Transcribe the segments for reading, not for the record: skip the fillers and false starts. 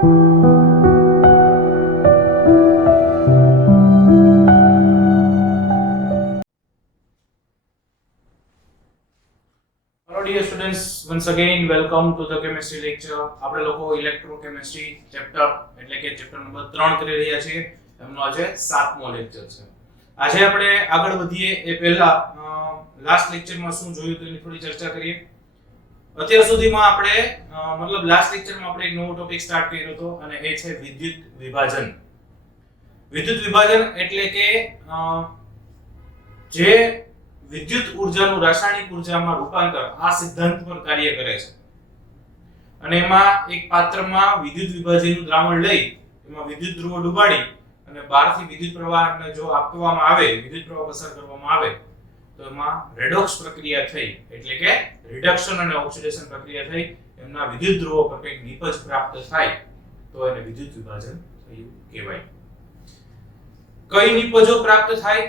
Hello dear students, once again welcome to the chemistry lecture. આપણે લોકો electrochemistry chapter એટલે કે ચેપ્ટર નંબર 3 કરી રહ્યા છીએ. એમનો આજે 7મો લેક્ચર છે. આજે આપણે આગળ વધીએ એ પહેલા લાસ્ટ લેક્ચરમાં શું જોયું તો એની થોડી ચર્ચા કરીએ. અત્યાર સુધીમાં આપણે મતલબ લાસ્ટ લેક્ચરમાં આપણે એક નવો ટોપિક સ્ટાર્ટ કર્યો હતો અને એ છે વિદ્યુત વિભાજન. વિદ્યુત વિભાજન એટલે કે જે વિદ્યુત ઊર્જાનું રાસાયણિક ઊર્જામાં રૂપાંતર આ સિદ્ધાંત પર કાર્ય કરે છે. અને એમાં એક પાત્રમાં વિદ્યુત વિભાજનનું દ્રાવણ લઈ એમાં વિદ્યુત ધ્રુવો ડુબાડી અને બહારથી વિદ્યુત પ્રવાહને જો આપવામાં આવે, વિદ્યુત પ્રવાહ પસાર કરવામાં આવે તો એમાં રેડોક્સ પ્રક્રિયા થઈ એટલે કે રિડક્શન અને ઓક્સિડેશન પ્રક્રિયા થઈ એમના વિદ્યુત ધ્રુવો પર કંઈક નિપજ પ્રાપ્ત થાય તો એને વિદ્યુત વિભાજન થયું કહેવાય. કઈ નિપજો પ્રાપ્ત થાય?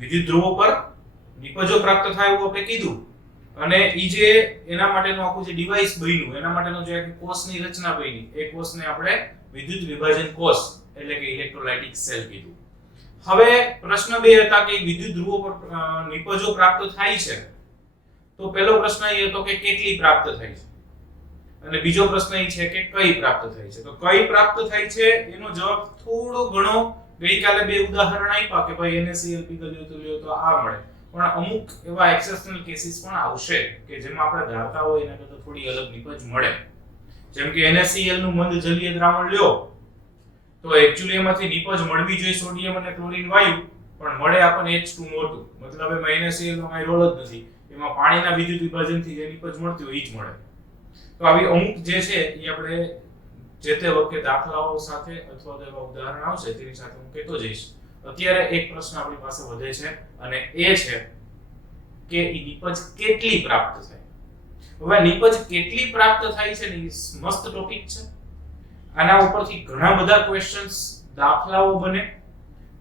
વિદ્યુત ધ્રુવો પર નિપજો પ્રાપ્ત થાય એવું આપણે કીધું. અને ઈ જે એના માટેનું આખું જે ડિવાઇસ બન્યું, એના માટેનો જે કોષની રચના બની, એ કોષને આપણે વિદ્યુત વિભાજન કોષ એટલે કે ઇલેક્ટ્રોલાઇટિક સેલ કીધું. હવે પ્રશ્ન બે હતા કે વિદ્યુત ધ્રુવો પર નિપજો પ્રાપ્ત થાય છે. તો પહેલો પ્રશ્ન એ હતો કે કેટલી પ્રાપ્ત થાય છે અને બીજો પ્રશ્ન એ છે કે કઈ પ્રાપ્ત થાય છે. તો કઈ પ્રાપ્ત થાય છે એનો જવાબ થોડો ઘણો ગઈકાલે બે ઉદાહરણ આપ્યા કે ભાઈ NaCl પીગળ્યું તો લ્યો તો આ મળે. પણ અમુક એવા એક્સેપ્શનલ કેસીસ પણ આવશે કે જેમાં આપણે ધારતા હોય એના કરતાં થોડી અલગ નિપજ મળે. જેમ કે NaCl નું મંદ જલીય દ્રાવણ લ્યો તો એક્ચ્યુઅલી એમાંથી નિપજ મળવી જોઈએ સોડિયમ અને ક્લોરીન વાયુ, પણ મળે આપણને H2 મોટું. મતલબ એમાં NaCl નો કાંઈ રોલ જ નથી. એમાં પાણીના વિદ્યુત વિભાજનથી જે નિપજ મળતી હોય એ જ મળે. તો આવી અમુક જે છે એ આપણે જે તે વખતે દાખલાઓ સાથે અથવા તો એવા ઉદાહરણ આવશે તેની સાથે હું કહેતો જઈશ. અત્યારે એક પ્રશ્ન આપણી પાસે વધે છે અને એ છે કે ઈ નિપજ કેટલી પ્રાપ્ત થાય. હવે નિપજ કેટલી પ્રાપ્ત થાય છે ને મસ્ત ટોપિક છે. આના ઉપરથી ઘણા બધા ક્વેશ્ચન્સ દાખલાઓ બને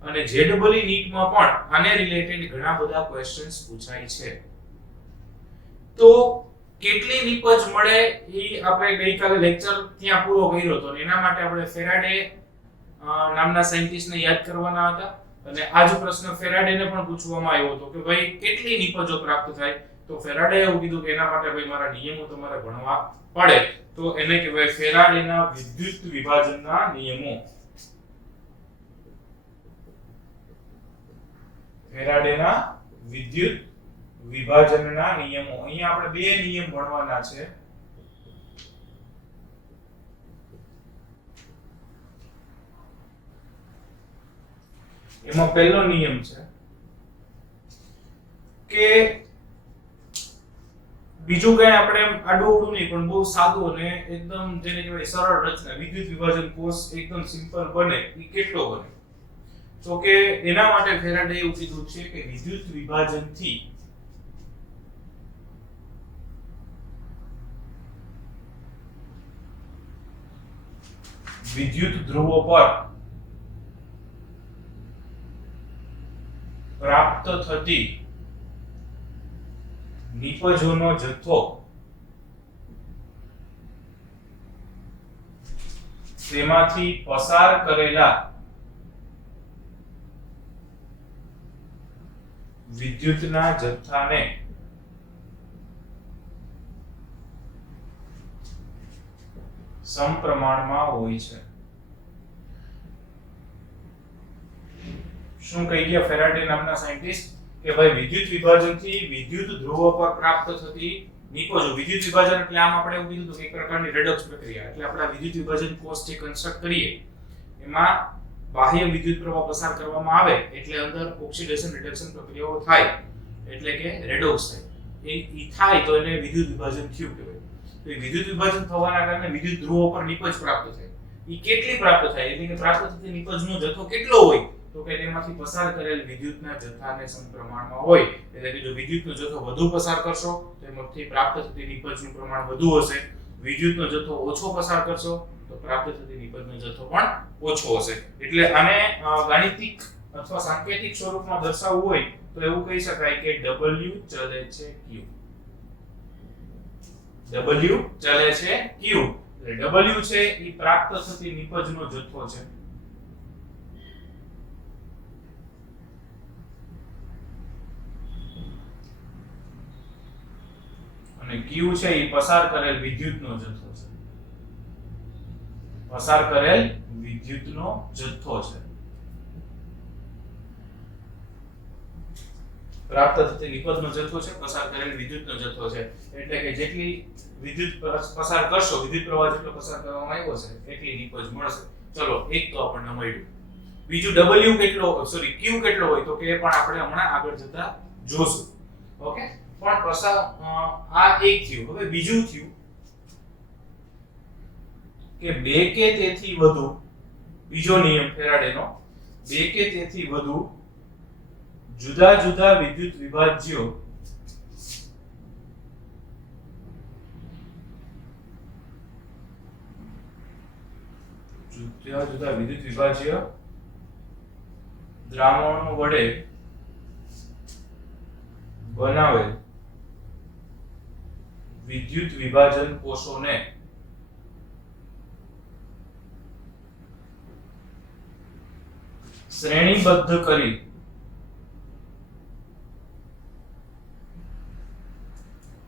અને JEE નીટમાં પણ આને રિલેટેડ ઘણા બધા ક્વેશ્ચન્સ પૂછાય છે. તો કેટલી નિપજ મળે એ આપણે ગઈકાલે લેક્ચર ત્યાં પૂરો કર્યો હતો અને એના માટે આપણે ફેરાડે નામના સાયન્ટિસ્ટને યાદ કરવાના હતા. અને આ જ પ્રશ્ન ફેરાડેને પણ પૂછવામાં આવ્યો હતો કે ભાઈ કેટલી નિપજો પ્રાપ્ત થાય. તો ફેરાડે એવું કીધું કે એના માટે ભાઈ મારા નિયમો તમારે ભણવા પડે. તો એને કહેવાય ફેરાડેના વિદ્યુત વિભાજનના નિયમો. ફેરાડેના વિદ્યુત વિભાજનના નિયમો. અહીંયા આપણે બે નિયમ ભણવાના છે. એમાં પહેલો નિયમ છે કે બીજું કઈ આપણે આડું અવળું નહીં પણ બહુ સાદું અને એકદમ જેને કહેવાય સરળ રચના, વિદ્યુત વિભાજન કોષ એકદમ સિમ્પલ બને એ કેટલો બને. તો કે એના માટે ફેરાડે એવું કીધું છે કે વિદ્યુત વિભાજનથી વિદ્યુત ધ્રુવો પર પ્રાપ્ત થતી નિપજોનો જથ્થો તેમાંથી પસાર કરેલા વિદ્યુતના જથ્થાને સમપ્રમાણમાં હોય છે. શું કહી ગયા ફેરાડે નામના સાયન્ટિસ્ટ કે ભાઈ વિદ્યુત વિભાજનથી વિદ્યુત ધ્રુવો પર પ્રાપ્ત થતી નિપજો. વિદ્યુત વિભાજન એટલે આમ આપણે એવું કીધું કે એક પ્રકારની રેડોક્સ પ્રક્રિયા. એટલે આપણે વિદ્યુત વિભાજન કોષ જે કન્સ્ટ્રક્ટ કરીએ એમાં બાહ્ય વિદ્યુત પ્રવાહ પસાર કરવામાં આવે એટલે અંદર ઓક્સિડેશન રિડક્શન પ્રક્રિયાઓ થાય એટલે કે રેડોક્સ થાય. એ થાય તો એને વિદ્યુત વિભાજન થયું કહેવાય. તો એ વિદ્યુત વિભાજન થવાના કારણે વિદ્યુત ધ્રુવો પર નિપજ પ્રાપ્ત થાય. એ કેટલી પ્રાપ્ત થાય એટલે કે પ્રાપ્ત થતી નિપજનો જથ્થો કેટલો હોય તો કે તેમાંથી પસાર કરેલ વિદ્યુતના જથ્થાને સમપ્રમાણમાં હોય. એટલે કે જો વિદ્યુતનો જથ્થો વધુ પસાર કરશો તો એમાંથી પ્રાપ્ત થતી નિપજનું પ્રમાણ વધુ હશે. વિદ્યુતનો જથ્થો ઓછો પસાર કરશો તો પ્રાપ્ત થતી નિપજનો જથ્થો પણ ઓછો હશે. એટલે આને ગાણિતિક અથવા સાંકેતિક સ્વરૂપમાં દર્શાવવું હોય તો એવું કહી શકાય કે W ચલે છે Q. W ચલે છે Q. એટલે W છે એ પ્રાપ્ત થતી નિપજનો જથ્થો છે. અને Q છે એ પસાર કરેલ વિદ્યુતનો જથ્થો છે. પસાર કરેલ વિદ્યુતનો જથ્થો છે. પ્રાપ્ત થતી નિપજનો જથ્થો છે, પસાર કરેલ વિદ્યુતનો જથ્થો છે. એટલે કે જેટલી વિદ્યુત પસાર કરશો, વિદ્યુત પ્રવાહ જેટલો પસાર કરવામાં આવ્યો છે એટલી નિપજ મળશે. ચલો, એક તો આપણને મળ્યું. બીજું W કેટલો, સોરી Q કેટલો હોય તો કે એ પણ આપણે હમણાં આગળ જતા જોશું. ઓકે, પણ પસાર આ એક થયું. હવે બીજું થયું કે બે કે તેથી વધુ, બીજો નિયમ ફેરાડેનો, બે કે તેથી વધુ જુદા જુદા વિદ્યુત વિભાજ્યો દ્રાવણો વડે બનાવેલ વિદ્યુત વિભાજન કોષોને શ્રેણીબદ્ધ કરી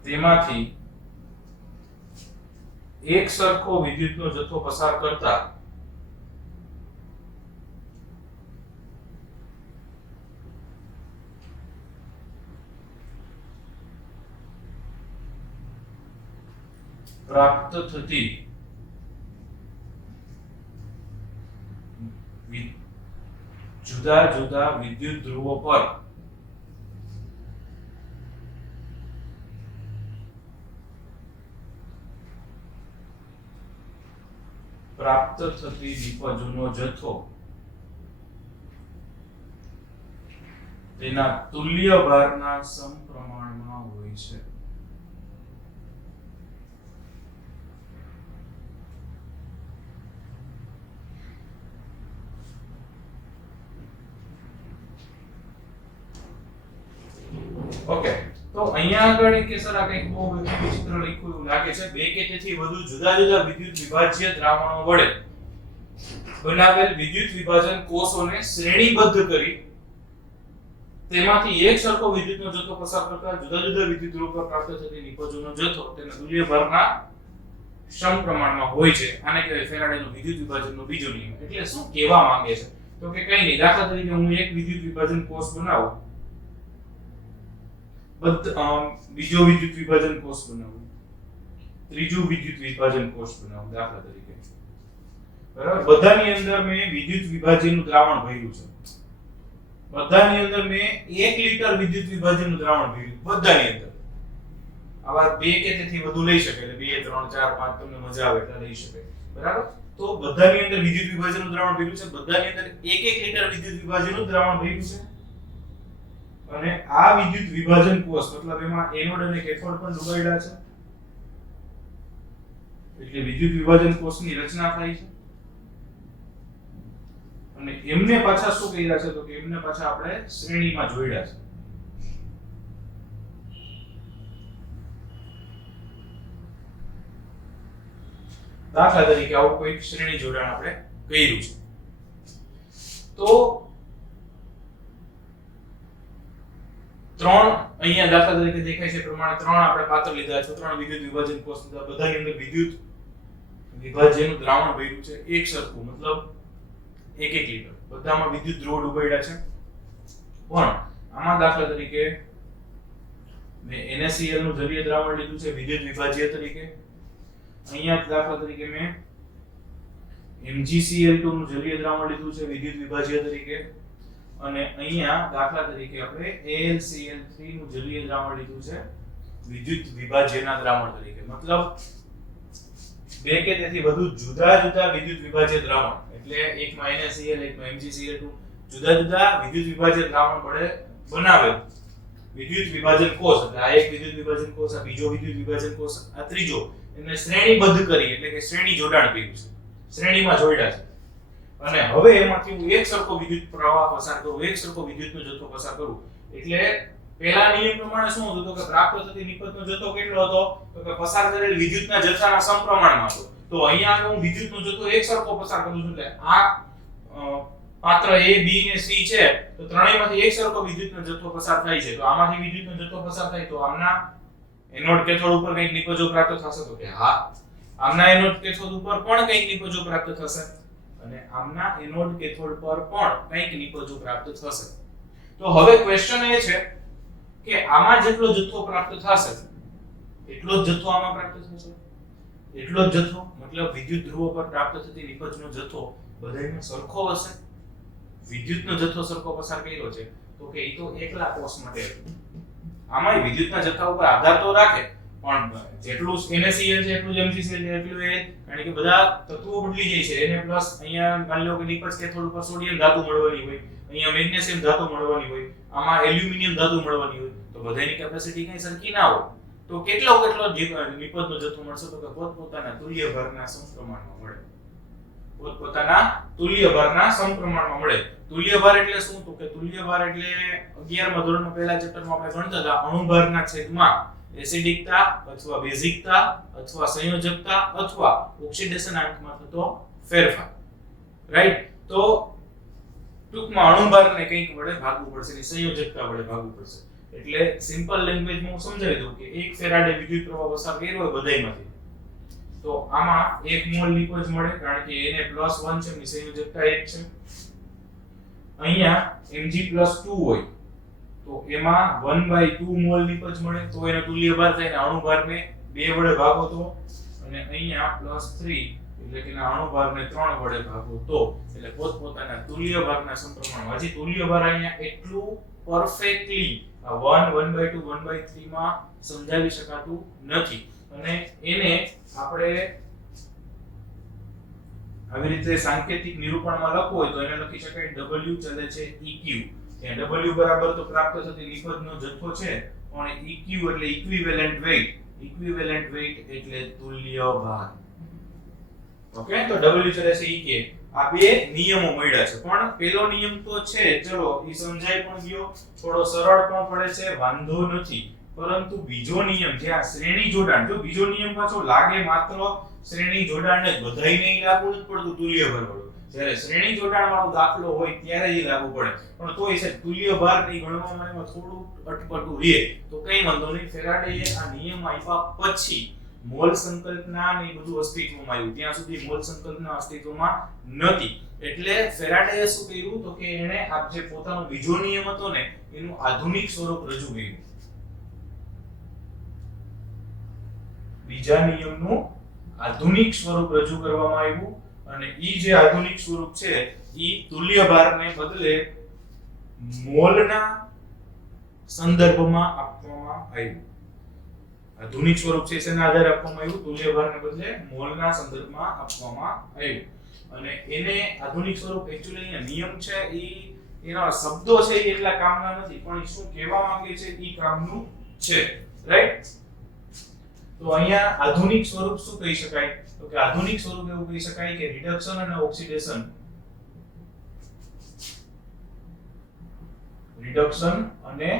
તેમાંથી એક સરખો વિદ્યુતનો જથ્થો પસાર કરતા પ્રાપ્ત થતી જુદા જુદા વિદ્યુત ધ્રુવો પર પ્રાપ્ત થતી નિપજનો જથ્થો તેના તુલ્ય ભારના સમપ્રમાણમાં હોય છે. ઓકે, તો અહીંયા આગળ કે સર આ કંઈક બહુ વિચિત્ર લખ્યું એવું લાગે છે. બે કે તેથી વધુ જુદા જુદા વિદ્યુત વિભાજ્ય દ્રાવણો વડે બનાવેલ વિદ્યુત વિભાજન કોષોને શ્રેણીબદ્ધ કરી તેમાંથી એક સરખો વિદ્યુતનો જથ્થો પસાર કરતા જુદા જુદા વિદ્યુત ધ્રુવો પર પ્રાપ્ત થતી નિપજોનો જથ્થો તેના તુલ્ય ભારના સમપ્રમાણમાં હોય છે. આને કહેવાય ફેરાડેનો વિદ્યુત વિભાજનનો બીજો નિયમ. એટલે શું કહેવા માંગે છે તો કે કઈ નહીં, દાખલા તરીકે હું એક વિદ્યુત વિભાજન કોષ બનાવું, બીજો વિદ્યુત વિભાજન કોષ બનાવું, ત્રીજું વિદ્યુત વિભાજન કોષ બનાવું દાખલા તરીકે, બરાબર. બધાની અંદર મેં વિદ્યુત વિભાજનનું દ્રાવણ ભર્યું છે. બધાની અંદર મેં 1 લિટર વિદ્યુત વિભાજનનું દ્રાવણ ભર્યું. બધાની અંદર આવા બે કે તેથી વધુ લઈ શકે, એટલે 2 3 4 5 તમને મજા આવે એટલે લઈ શકે, બરાબર. તો બધાની અંદર વિદ્યુત વિભાજનનું દ્રાવણ ભર્યું છે. બધાની અંદર 1 લિટર વિદ્યુત વિભાજનનું દ્રાવણ ભર્યું છે. અને આ વિદ્યુત વિભાજન કોષ મતલબ એમાં એનોડ અને કેથોડ પણ જોડાયેલા છે. એટલે વિદ્યુત વિભાજન કોષની રચના થાય છે. અને એમને પાછા શું કર્યા છે તો કે એમને પાછા આપણે શ્રેણીમાં જોડ્યા છે. દાખલા તરીકે આવું કોઈ શ્રેણી જોડાણ આપણે કર્યું છે. તો ત્રણ અહીંયા દાખલા તરીકે દેખાય છે પ્રમાણે ત્રણ આપણે પાત્ર લીધા છે. ત્રણ વિદ્યુત વિભાજન કોષ લીધા. બધાની અંદર વિદ્યુત વિભાજનનું દ્રાવણ ભર્યું છે એક સરખું, મતલબ 1 લિટર. બધામાં વિદ્યુત ધ્રુવ ડૂબાડ્યા છે. પણ આમાં દાખલા તરીકે મેં NaCl નું જલીય દ્રાવણ લીધું છે વિદ્યુત વિભાજ્ય તરીકે. અહીંયા દાખલા તરીકે મેં MgCl2 નું જલીય દ્રાવણ લીધું છે વિદ્યુત વિભાજ્ય તરીકે. અને અહીંયા દાખલા તરીકે આપણે AlCl3 નું જલીય દ્રાવણ લીધું છે વિદ્યુત વિભાજ્યના દ્રાવણ તરીકે. મતલબ બે કે તેથી વધુ જુદા જુદા વિદ્યુત વિભાજ્ય દ્રાવણ, એટલે એકમાં NaCl એકમાં MgCl2 જુદા જુદા વિદ્યુત વિભાજ્ય દ્રાવણ વડે બનાવેલ વિદ્યુત વિભાજન કોષ. એટલે આ એક વિદ્યુત વિભાજન કોષ, આ બીજો વિદ્યુત વિભાજન કોષ, આ ત્રીજો, એને શ્રેણીબદ્ધ કરી એટલે કે શ્રેણી જોડાણ કર્યું છે, શ્રેણીમાં જોડ્યા છે. અને હવે એમાંથી હું એક સરખો વિદ્યુત પ્રવાહ પસાર કરું, એક સરખો વિદ્યુતનો જથ્થો પસાર કરું. એટલે પહેલા નિયમ પ્રમાણે શું હતું તો કે પ્રાપ્ત થતી નિપજનો જથ્થો કેટલો હતો તો કે પસાર કરેલ વિદ્યુતના જથ્થાના સમપ્રમાણમાં હતો. તો અહીંયા હું વિદ્યુતનો જથ્થો એક સરખો પસાર કરું છું એટલે આ પાત્ર A B ને C છે તો ત્રણેયમાંથી એક સરખો વિદ્યુતનો જથ્થો પસાર થાય છે. તો આમાંથી વિદ્યુતનો જથ્થો પસાર થાય તો આમના એનોડ કેથોડ ઉપર કંઈક નિપજો પ્રાપ્ત થશે તો કે હા, આમના એનોડ કેથોડ ઉપર પણ કંઈક નિપજો પ્રાપ્ત થશે અને આમના એનોડ કેથોડ પર પણ કંઈક નિપજો પ્રાપ્ત થશે. તો હવે ક્વેશ્ચન એ છે કે આમાં જેટલો જથ્થો પ્રાપ્ત થશે એટલો જ જથ્થો આમાં પ્રાપ્ત થશે. એટલો જ જથ્થો મતલબ વિદ્યુત ધ્રુવો પર પ્રાપ્ત થતી નિપજનો જથ્થો બધાયનો સરખો હશે. વિદ્યુતનો જથ્થો સરખો પસાર કર્યો છે તો કે એ તો એકલા કોષ માટે આમાં વિદ્યુતના જથ્થા ઉપર આધાર તો રાખે પણ જેટલું NaCl છે એટલું જ MgCl છે એટલું એ કારણ કે બધા તત્વો બદલી જાય છે. Na+ અહીંયા માની લો કે નિપજ કેથોડ ઉપર સોડિયમ ધાતુ મળવાની હોય, અહીંયા મેગ્નેશિયમ ધાતુ મળવાની હોય, આમાં એલ્યુમિનિયમ ધાતુ મળવાની હોય તો બધાની કેપેસિટી કઈ સરખી ના હોય. તો કેટલો નિપજનો જથ્થો મળશે તો કે પોતપોતાના તુલ્ય ભારના સમપ્રમાણમાં મળે. પોતપોતાના તુલ્ય ભારના સમપ્રમાણમાં મળે. તુલ્ય ભાર એટલે શું તો કે તુલ્ય ભાર એટલે 11મા ધોરણમાં પહેલા ચેપ્ટરમાં આપણે ભણતા હતા અણુભારના છેદમાં એસિડિકતા અથવા બેઝિકતા અથવા સંયોજકતા અથવા ઓક્સિડેશન આંકમાં થતો ફેરફાર. રાઈટ? તો ટૂંકમાં અણુભારને કંઈક વડે ભાગવું પડશે ને સંયોજકતા વડે ભાગવું પડશે. એટલે સિમ્પલ લેંગ્વેજમાં હું સમજાવી દઉં કે 1 ફેરાડે વિદ્યુત પ્રવાહ પસાર કર્યો હોય બધાયમાંથી તો આમાં 1 મોલ નિપજ મળે કારણ કે Na+1 છે એની સંયોજકતા 1 છે. અહીંયા Mg+2 હોય તો એમાં 1/2 મોલ નિપજ મળે તો એનો તુલ્ય ભાર થાય ને અણુ ભારને 2 વડે ભાગો તો અને અહીંયા +3 એટલે કે અણુ ભારને 3 વડે ભાગો તો એટલે પોતપોતાના તુલ્ય ભારના સમપ્રમાણમાં. હજી તુલ્ય ભાર અહીંયા એટલું પરફેક્ટલી 1/2 1/3 માં સમજાવી શકાતું નથી અને એને આપણે આવી રીતે સાંકેતિક નિરૂપણમાં લખવું હોય તો એને લખી શકાય W ચલે છે EQ. ત્યાં W બરાબર તો પ્રાપ્ત થતી નિપજનો જથ્થો છે પણ EQ એટલે ઇક્વિવેલન્ટ વેઇટ. ઇક્વિવેલન્ટ વેઇટ એટલે તુલ્ય ભાર. ઓકે તો W ચલે છે EK. આ બે નિયમો મળ્યા છે પણ પેલો નિયમ તો છે ચલો એ સમજાય પણ ગયો, થોડો સરળ પણ પડે છે, વાંધો નથી. પરંતુ બીજો નિયમ જે આ શ્રેણી જોડાણ, જો બીજો નિયમ પાછો લાગે માત્ર શ્રેણી જોડાણને બધાય નહીં લાગુ નથી પડતું તુલ્ય ભાર વાળું. જ્યારે શ્રેણી જોડાણ વાળો દાખલો હોય ત્યારે જ લાગુ પડે પણ તોય છે તુલ્ય ભાર ની ગણવામાં એમાં થોડું અટપટું રહે તો કઈ વાંધો નહીં. ફેરાડેએ આ નિયમ આપ્યા પછી મોલ સંકલ્પના ને બધું અસ્તિત્વમાં આવ્યું. ત્યાં સુધી મોલ સંકલ્પના અસ્તિત્વમાં નહોતી એટલે ફેરાડેએ શું કર્યું તો કે એણે આ જે પોતાનો બીજો નિયમ હતો ને એનું આધુનિક સ્વરૂપ રજૂ કર્યું. બીજા નિયમનું આધુનિક સ્વરૂપ રજૂ કરવામાં આવ્યું અને ઈ જે આધુનિક સ્વરૂપ છે ઈ તુલ્ય ભારને બદલે મોલના સંદર્ભમાં આપવામાં આવ્યું. આધુનિક સ્વરૂપ છે શેના આધારે આપવામાં આવ્યું? તુલ્ય ભારને બદલે મોલના સંદર્ભમાં આપવામાં આવ્યું. અને એને આધુનિક સ્વરૂપ એક્ચ્યુઅલી અહીંયા નિયમ છે ઈ એના શબ્દો છે એ એટલા કામના નથી પણ ઈ શું કહેવા માંગે છે ઈ કામનું છે. રાઈટ? તો અહીંયા આધુનિક સ્વરૂપ શું કહી શકાય તો કે આધુનિક સ્વરૂપ એવું કહી શકાય કે રિડક્શન અને ઓક્સિડેશન. રિડક્શન અને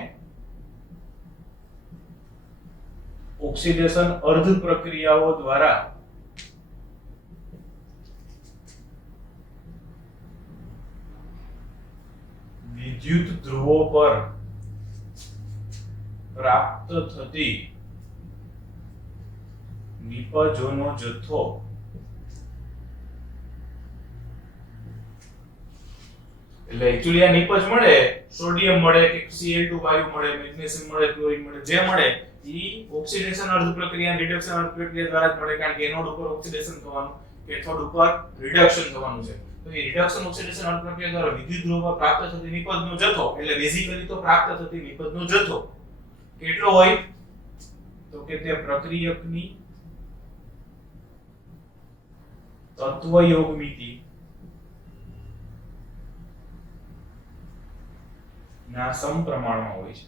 ઓક્સિડેશન અર્ધ પ્રક્રિયાઓ દ્વારા વિદ્યુત ધ્રુવો પર પ્રાપ્ત થતી નિપજોનો જથ્થો એટલે એક્ચ્યુઅલી આ નિપજ મળે, સોડિયમ મળે કે Cl2 વાયુ મળે, મેગ્નેશિયમ મળે, ક્લોરીન મળે, જે મળે ઈ ઓક્સિડેશન અર્ધ પ્રક્રિયા અને રિડક્શન અર્ધ પ્રક્રિયા દ્વારા જ મળે કારણ કે એનોડ ઉપર ઓક્સિડેશન થવાનું, કેથોડ ઉપર રિડક્શન થવાનું છે. તો એ રિડક્શન ઓક્સિડેશન અર્ધ પ્રક્રિયા દ્વારા વિદ્યુત ધ્રુવ પર પ્રાપ્ત થતી નિપજનો જથ્થો એટલે બેઝિકલી તો પ્રાપ્ત થતી નિપજનો જથ્થો કેટલો હોય તો કે તે પ્રક્રિયકની તત્વયોગમિતિ ના સમપ્રમાણમાં હોય છે.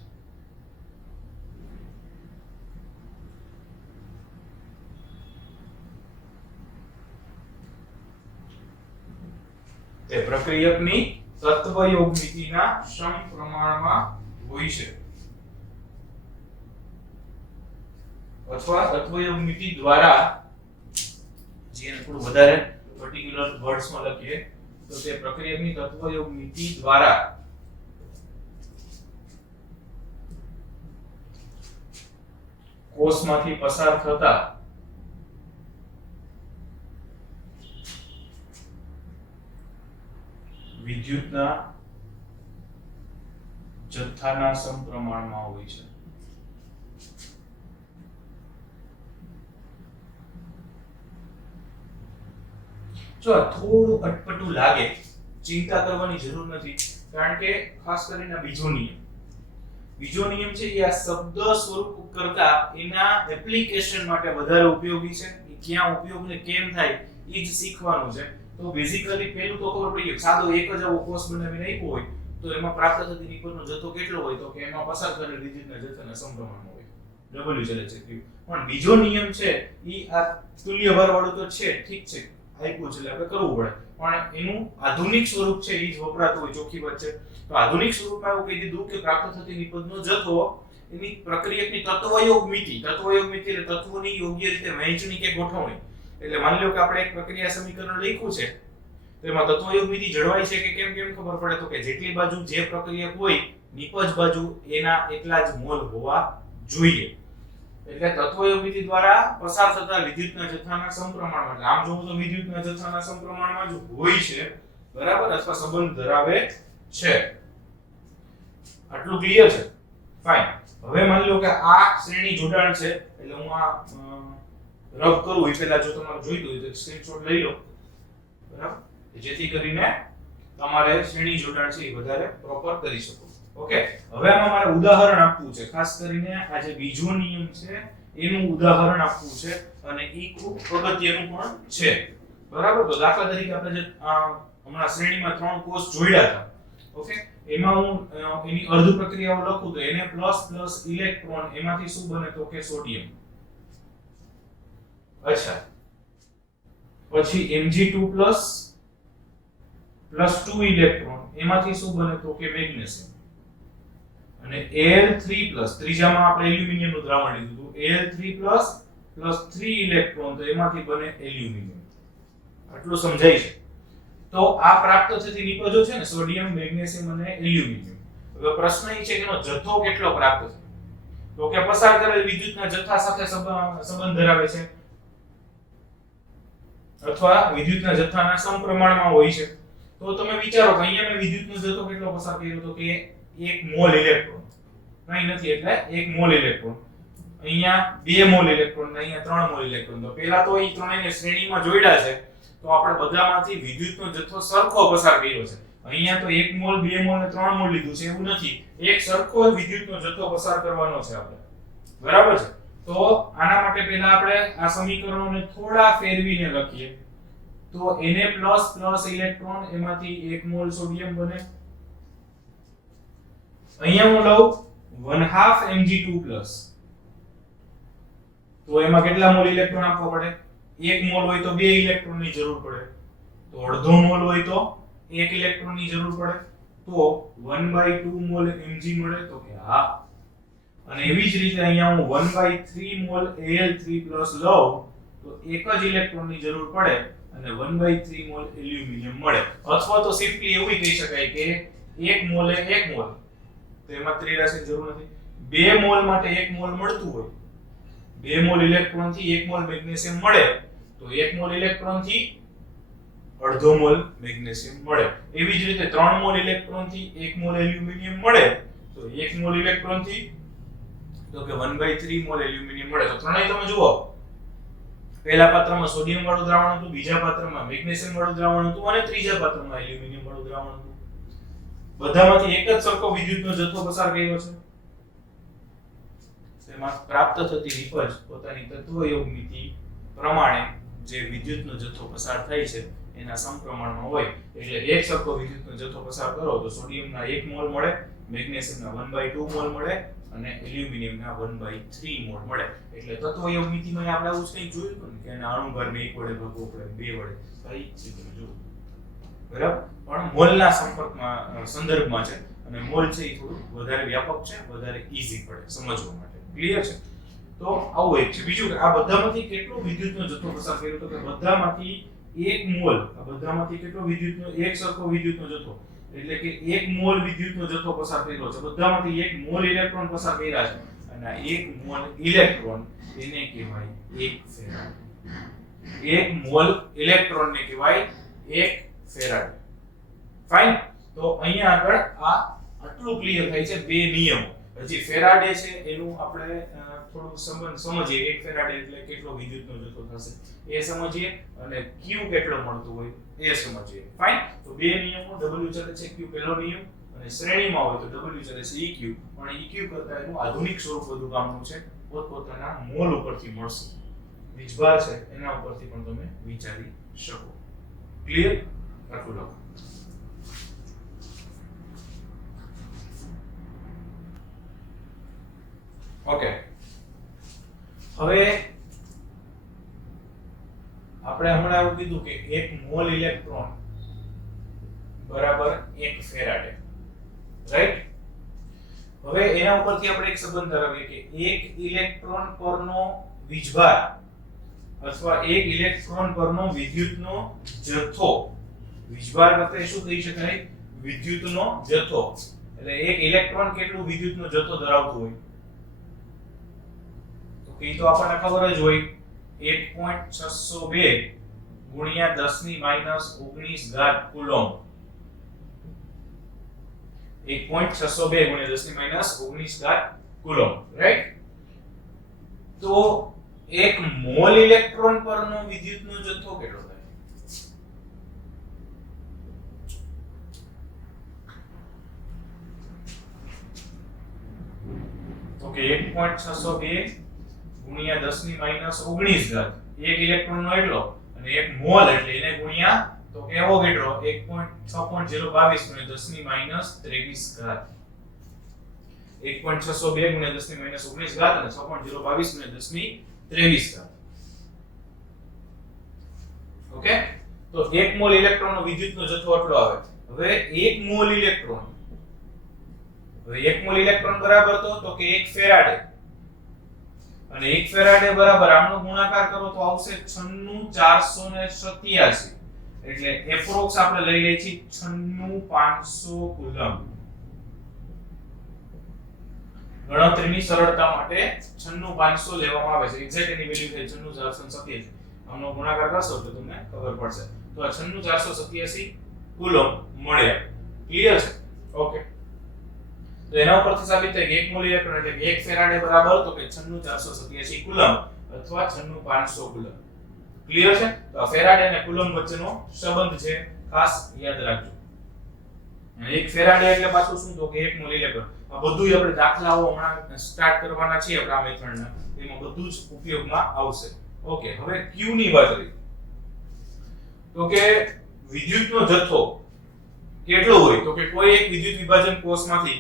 તે પ્રક્રિયકની તત્વયોગમિતિના સમપ્રમાણમાં હોય છે અથવા તત્વયોગમિતિ દ્વારા જેને થોડું વધારે પર્ટિક્યુલર વર્ડ્સમાં લખીએ તો તે પ્રક્રિયકની તત્વયોગ નીતિ દ્વારા કોષમાંથી પસાર થતા વિદ્યુતના જથ્થાના સમપ્રમાણમાં હોય છે. જો થોડું અટપટું લાગે, ચિંતા કરવાની જરૂર નથી, કારણ કે ખાસ કરીને બીજો નિયમ છે એ આ શબ્દ સ્વરૂપ કરતા એના એપ્લિકેશન માટે વધારે ઉપયોગી છે. એ ક્યાં ઉપયોગ ને કેમ થાય એ જ શીખવાનું છે. તો બેઝિકલી પહેલું તો ખબર પડી ગયું, સાદો એક જ આવો કોષ બનાવીને આપ્યો હોય તો એમાં પ્રાપ્ત થતી નિપજનો જથ્થો કેટલો હોય, તો કે એમાં પસાર કરેલ વિદ્યુતના જથ્થાના સમપ્રમાણમાં હોય, W ચલે છે. પણ બીજો નિયમ છે એ આ તુલ્ય ભાર વાળું તો છે, ઠીક છે, આપ્યું છે એટલે આપણે કરવું પડે, પણ એનું આધુનિક સ્વરૂપ છે એ જ વપરાતું હોય, ચોખ્ખી વાત છે. તો આધુનિક સ્વરૂપમાં એવું કહી દીધું કે પ્રાપ્ત થતી નિપજનો જથ્થો એની પ્રક્રિયકની તત્વયોગ મિતિ એટલે તત્વોની યોગ્ય રીતે વહેંચણી કે ગોઠવણી. એટલે માની લો કે આપણે એક પ્રક્રિયા સમીકરણ લખ્યું છે તો એમાં તત્વયોગ મિતિ જળવાય છે કે કેમ ખબર પડે, તો કે જેટલી બાજુ જે પ્રક્રિયક હોય નિપજ બાજુ એના એટલા જ મોલ હોવા જોઈએ. એટલે તત્વયોગ મિતિ દ્વારા પસાર થતા વિદ્યુતના જથ્થાના સમપ્રમાણમાં, એટલે આમ જોવું તો વિદ્યુતના જથ્થાના સમપ્રમાણમાં જ હોય છે, બરાબર, અથવા સંબંધ ધરાવે છે. આટલું ક્લિયર છે? ફાઇન. હવે માની લો કે આ શ્રેણી જોડાણ છે, એટલે હું આ રબ કરું એ પહેલા જો તમારે જોઈતું હોય તો સ્ક્રીનશોટ લઈ લો, બરાબર, જેથી કરીને તમારે શ્રેણી જોડાણ છે એ વધારે પ્રોપર કરી શકો. ઓકે, હવે આમાં મારે ઉદાહરણ આપવું છે, ખાસ કરીને આ જે બીજો નિયમ છે એનું ઉદાહરણ આપવું છે અને એ ખૂબ અગત્યનું પણ છે, બરાબર. તો દાખલા તરીકે આપણે જે હમણાં શ્રેણીમાં 3 કોષ જોડ્યા હતા, ઓકે, એમાં હું એની અર્ધ પ્રક્રિયાઓ લખું તો એને પ્લસ ઇલેક્ટ્રોન, એમાંથી શું બને તો કે સોડિયમ. અચ્છા, પછી Mg2 પ્લસ 2 ઇલેક્ટ્રોન, એમાંથી શું બને તો કે મેગ્નેશિયમ. અને Al3 ત્રીજામાં આપણે એલ્યુમિનિયમનું દ્રાવણ લીધું હતું, Al3 પ્લસ 3 ઇલેક્ટ્રોન, તો એમાંથી બને એલ્યુમિનિયમ. આટલું સમજાય છે? તો આ પ્રાપ્ત થતી નિપજો છે ને, સોડિયમ, મેગ્નેશિયમ અને એલ્યુમિનિયમ. હવે પ્રશ્ન એ છે કે એનો જથ્થો કેટલો પ્રાપ્ત થયો, તો કે પસાર કરેલ વિદ્યુતના જથ્થા સાથે સંબંધ ધરાવે છે અથવા વિદ્યુતના જથ્થાના સમપ્રમાણમાં હોય છે. તો તમે વિચારો કે અહીંયા મેં વિદ્યુતનો જથ્થો કેટલો પસાર કર્યો તો કે 1 મોલ ઇલેક્ટ્રોન, કંઈ નથી એટલે 1 મોલ ઇલેક્ટ્રોન, અહીંયા 2 મોલ ઇલેક્ટ્રોન, અહીંયા 3 મોલ ઇલેક્ટ્રોન. તો પહેલા તો એ ત્રણેયને શ્રેણીમાં જોડ્યા છે તો આપણે બધામાંથી વિદ્યુતનો જથ્થો સરખો પસાર કર્યો છે. અહીંયા તો 1 મોલ, 2 મોલ અને 3 મોલ લીધું છે, એવું નથી, એક સરખો વિદ્યુતનો જથ્થો પસાર કરવાનો છે આપણે, બરાબર છે. તો આના માટે પહેલા આપણે આ સમીકરણોને થોડા ફેરવીને લખીએ. તો Na+ ઇલેક્ટ્રોન, એમાંથી 1 મોલ સોડિયમ બને. અહીંયા હું લઉં 1/2 Mg2+, તો એમાં કેટલા મોલ ઇલેક્ટ્રોન આપવા પડે? 1 મોલ હોય તો 2 ઇલેક્ટ્રોનની જરૂર પડે, તો અડધો મોલ હોય તો 1 ઇલેક્ટ્રોનની જરૂર પડે, તો 1/2 મોલ Mg મળે, તો કે હા. અને એવી જ રીતે અહીંયા હું 1/3 મોલ Al3+ લઉં તો 1 જ ઇલેક્ટ્રોનની જરૂર પડે અને 1/3 મોલ એલ્યુમિનિયમ મળે. અથવા તો સિમ્પલી એવું કહી શકાય કે 1 મોલે 1 મોલ, તો એમાં ત્રિરાશિની જરૂર નથી. 2 મોલ માટે 1 મોલ મળતું હોય, 2 મોલ ઇલેક્ટ્રોન થી 1 મોલ મેગ્નેશિયમ મળે, તો 1 મોલ ઇલેક્ટ્રોન થી અડધો મોલ મેગ્નેશિયમ મળે. એવી જ રીતે 3 મોલ ઇલેક્ટ્રોન થી 1 મોલ એલ્યુમિનિયમ મળે, તો 1 મોલ ઇલેક્ટ્રોન થી તો કે 1/3 મોલ એલ્યુમિનિયમ મળે. તો ત્રણેય તમે જુઓ, પહેલા પાત્રમાં સોડિયમ વાળું દ્રાવણ હતું, બીજા પાત્રમાં મેગ્નેશિયમ વાળું દ્રાવણ હતું અને ત્રીજા પાત્રમાં એલ્યુમિનિયમ વાળું દ્રાવણ હતું. બધામાંથી એક જ સરખો વિદ્યુતનો જથ્થો પસાર કર્યો છે. તેમાં પ્રાપ્ત થતી નિપજ પોતાની તત્વયોગ મિતિ પ્રમાણે જે વિદ્યુતનો જથ્થો પસાર થાય છે એના સમપ્રમાણમાં હોય. એટલે એક સરખો વિદ્યુતનો જથ્થો પસાર કરો તો સોડિયમના 1 મોલ મળે, મેગ્નેશિયમના 1/2 મોલ મળે અને એલ્યુમિનિયમના 1/3 મોલ મળે. એટલે તત્વયોગ મિતિમાં આપણે આવું કંઈ જોયું ને કે એના અણુભાર 2 વડે ભાગવો પડે, 2 વડે કઈ રીતે જોયું, બરાબર. પણ મોલના સંપર્કમાં સંદર્ભમાં છે અને મોલ છે એ થોડું વધારે વ્યાપક છે, વધારે ઈઝી પડે સમજવા માટે. ક્લિયર છે? તો આવું એક છે. બીજું કે આ બધામાંથી કેટલો વિદ્યુતનો જથ્થો પસાર કર્યો, તો કે બધામાંથી 1 મોલ, આ બધામાંથી કેટલો વિદ્યુતનો, એક સરખો વિદ્યુતનો જથ્થો, એટલે કે 1 મોલ વિદ્યુતનો જથ્થો પસાર કર્યો છે. બધામાંથી 1 મોલ ઇલેક્ટ્રોન પસાર કર્યા છે, અને આ 1 મોલ ઇલેક્ટ્રોન એને કહેવાય 1 ફેરાડ. 1 મોલ ઇલેક્ટ્રોન ને કહેવાય 1 ફેરાડ. ફાઇન. તો અહીંયા આગળ આટલું ક્લિયર થાય છે બે નિયમો. હજી ફેરાડે છે એનું આપણે થોડુંક સંબંધ સમજીએ. 1 ફેરાડે એટલે કેટલો વિદ્યુતનો જથ્થો થશે એ સમજીએ, અને Q કેટલો મળતો હોય એ સમજીએ. ફાઇન. તો બે નિયમો, W ચલે છે Q પહેલો નિયમ, અને શ્રેણીમાં હોય તો W ચલે છે EQ, પણ EQ કરતા એનું આધુનિક સ્વરૂપ વધુ કામનું છે. પોતપોતાના મોલ ઉપરથી મળશે, વીજભાર છે એના ઉપરથી પણ તમે વિચારી શકો. ક્લિયર? આટલું લખો. ઓકે. હવે આપણે હમણાં એવું કીધું કે 1 મોલ ઇલેક્ટ્રોન બરાબર 1 ફેરાડે, રાઈટ? હવે એના ઉપરથી આપણે એક સંબંધ ધરાવીએ કે 1 ઇલેક્ટ્રોન પરનો વીજભાર અથવા 1 ઇલેક્ટ્રોન પરનો વિદ્યુતનો જથ્થો. વીજભાર એટલે શું કહી શકાય? વિદ્યુતનો જથ્થો. એટલે 1 ઇલેક્ટ્રોન કેટલું વિદ્યુતનો જથ્થો ધરાવતું હોય? એ તો આપણને ખબર જ હોય, 1.602 ગુણ્યા 10 - 19 કુલોમ્બ. 1.602 ગુણ્યા 10 - 19 કુલોમ્બ, રાઈટ? તો 1 મોલ ઇલેક્ટ્રોન પરનો વિદ્યુતનો જથ્થો કેટલો થાય? તો કે 1.602 ગુણ્યા 10 - 19 એક ઇલેક્ટ્રોન નો એટલો, અને 1 મોલ એટલે એને ગુણ્યા તો કેવો કેટલો? 6.022 ગુણ્યા 10 - 23 1.602 ગુણ્યા 10 - 19 અને 6.022 ગુણ્યા 10 - 23. ઓકે. તો 1 મોલ ઇલેક્ટ્રોનનો વિદ્યુતનો જથ્થો આટલો આવે. હવે 1 મોલ ઇલેક્ટ્રોન, હવે 1 મોલ ઇલેક્ટ્રોન બરાબર તો કે 1 ફેરાડે, અને 1 ફેરાડે બરાબર આમનો ગુણાકાર કરો તો આવશે 96487, એટલે એપ્રોક્સ આપણે લઈ લઈએ છીએ 96500 કુલમ. ગણતરીની સરળતા માટે 96500 લેવામાં આવે છે. એક્ઝેક્ટ એની વેલ્યુ છે 96487. આમનો ગુણાકાર કરશો તો તમને ખબર પડશે. તો આ 96487 કુલમ મળ્યા. ક્લિયર છે? ઓકે. તો એના ઉપરથી સાબિત થાય કે 1 મોલ ઇલેક્ટ્રોન એટલે કે 1 ફેરાડે બરાબર તો કે 96487 કુલમ અથવા 96500 કુલમ. ક્લિયર છે? તો આ ફેરાડે અને કુલમ વચ્ચેનો સંબંધ છે, ખાસ યાદ રાખજો. અને 1 ફેરાડે એટલે પાછું શું? તો કે 1 મોલ ઇલેક્ટ્રોન. આ બધું આપણે દાખલાઓ હમણાં સ્ટાર્ટ કરવાના છે આપણા મેથડના, એમાં બધું જ ઉપયોગમાં આવશે. ઓકે. હવે Q ની વાત કરીએ તો કે વિદ્યુતનો જથ્થો કેટલો હોય? તો કે કોઈ એક વિદ્યુત વિભાજન કોષમાંથી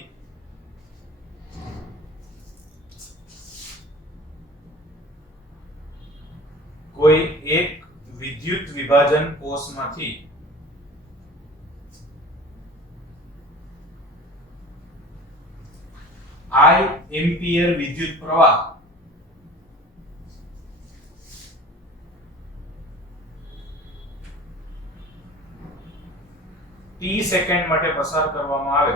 I એમ્પિયર વિદ્યુત પ્રવાહ t સેકન્ડ માટે પસાર કરવામાં આવે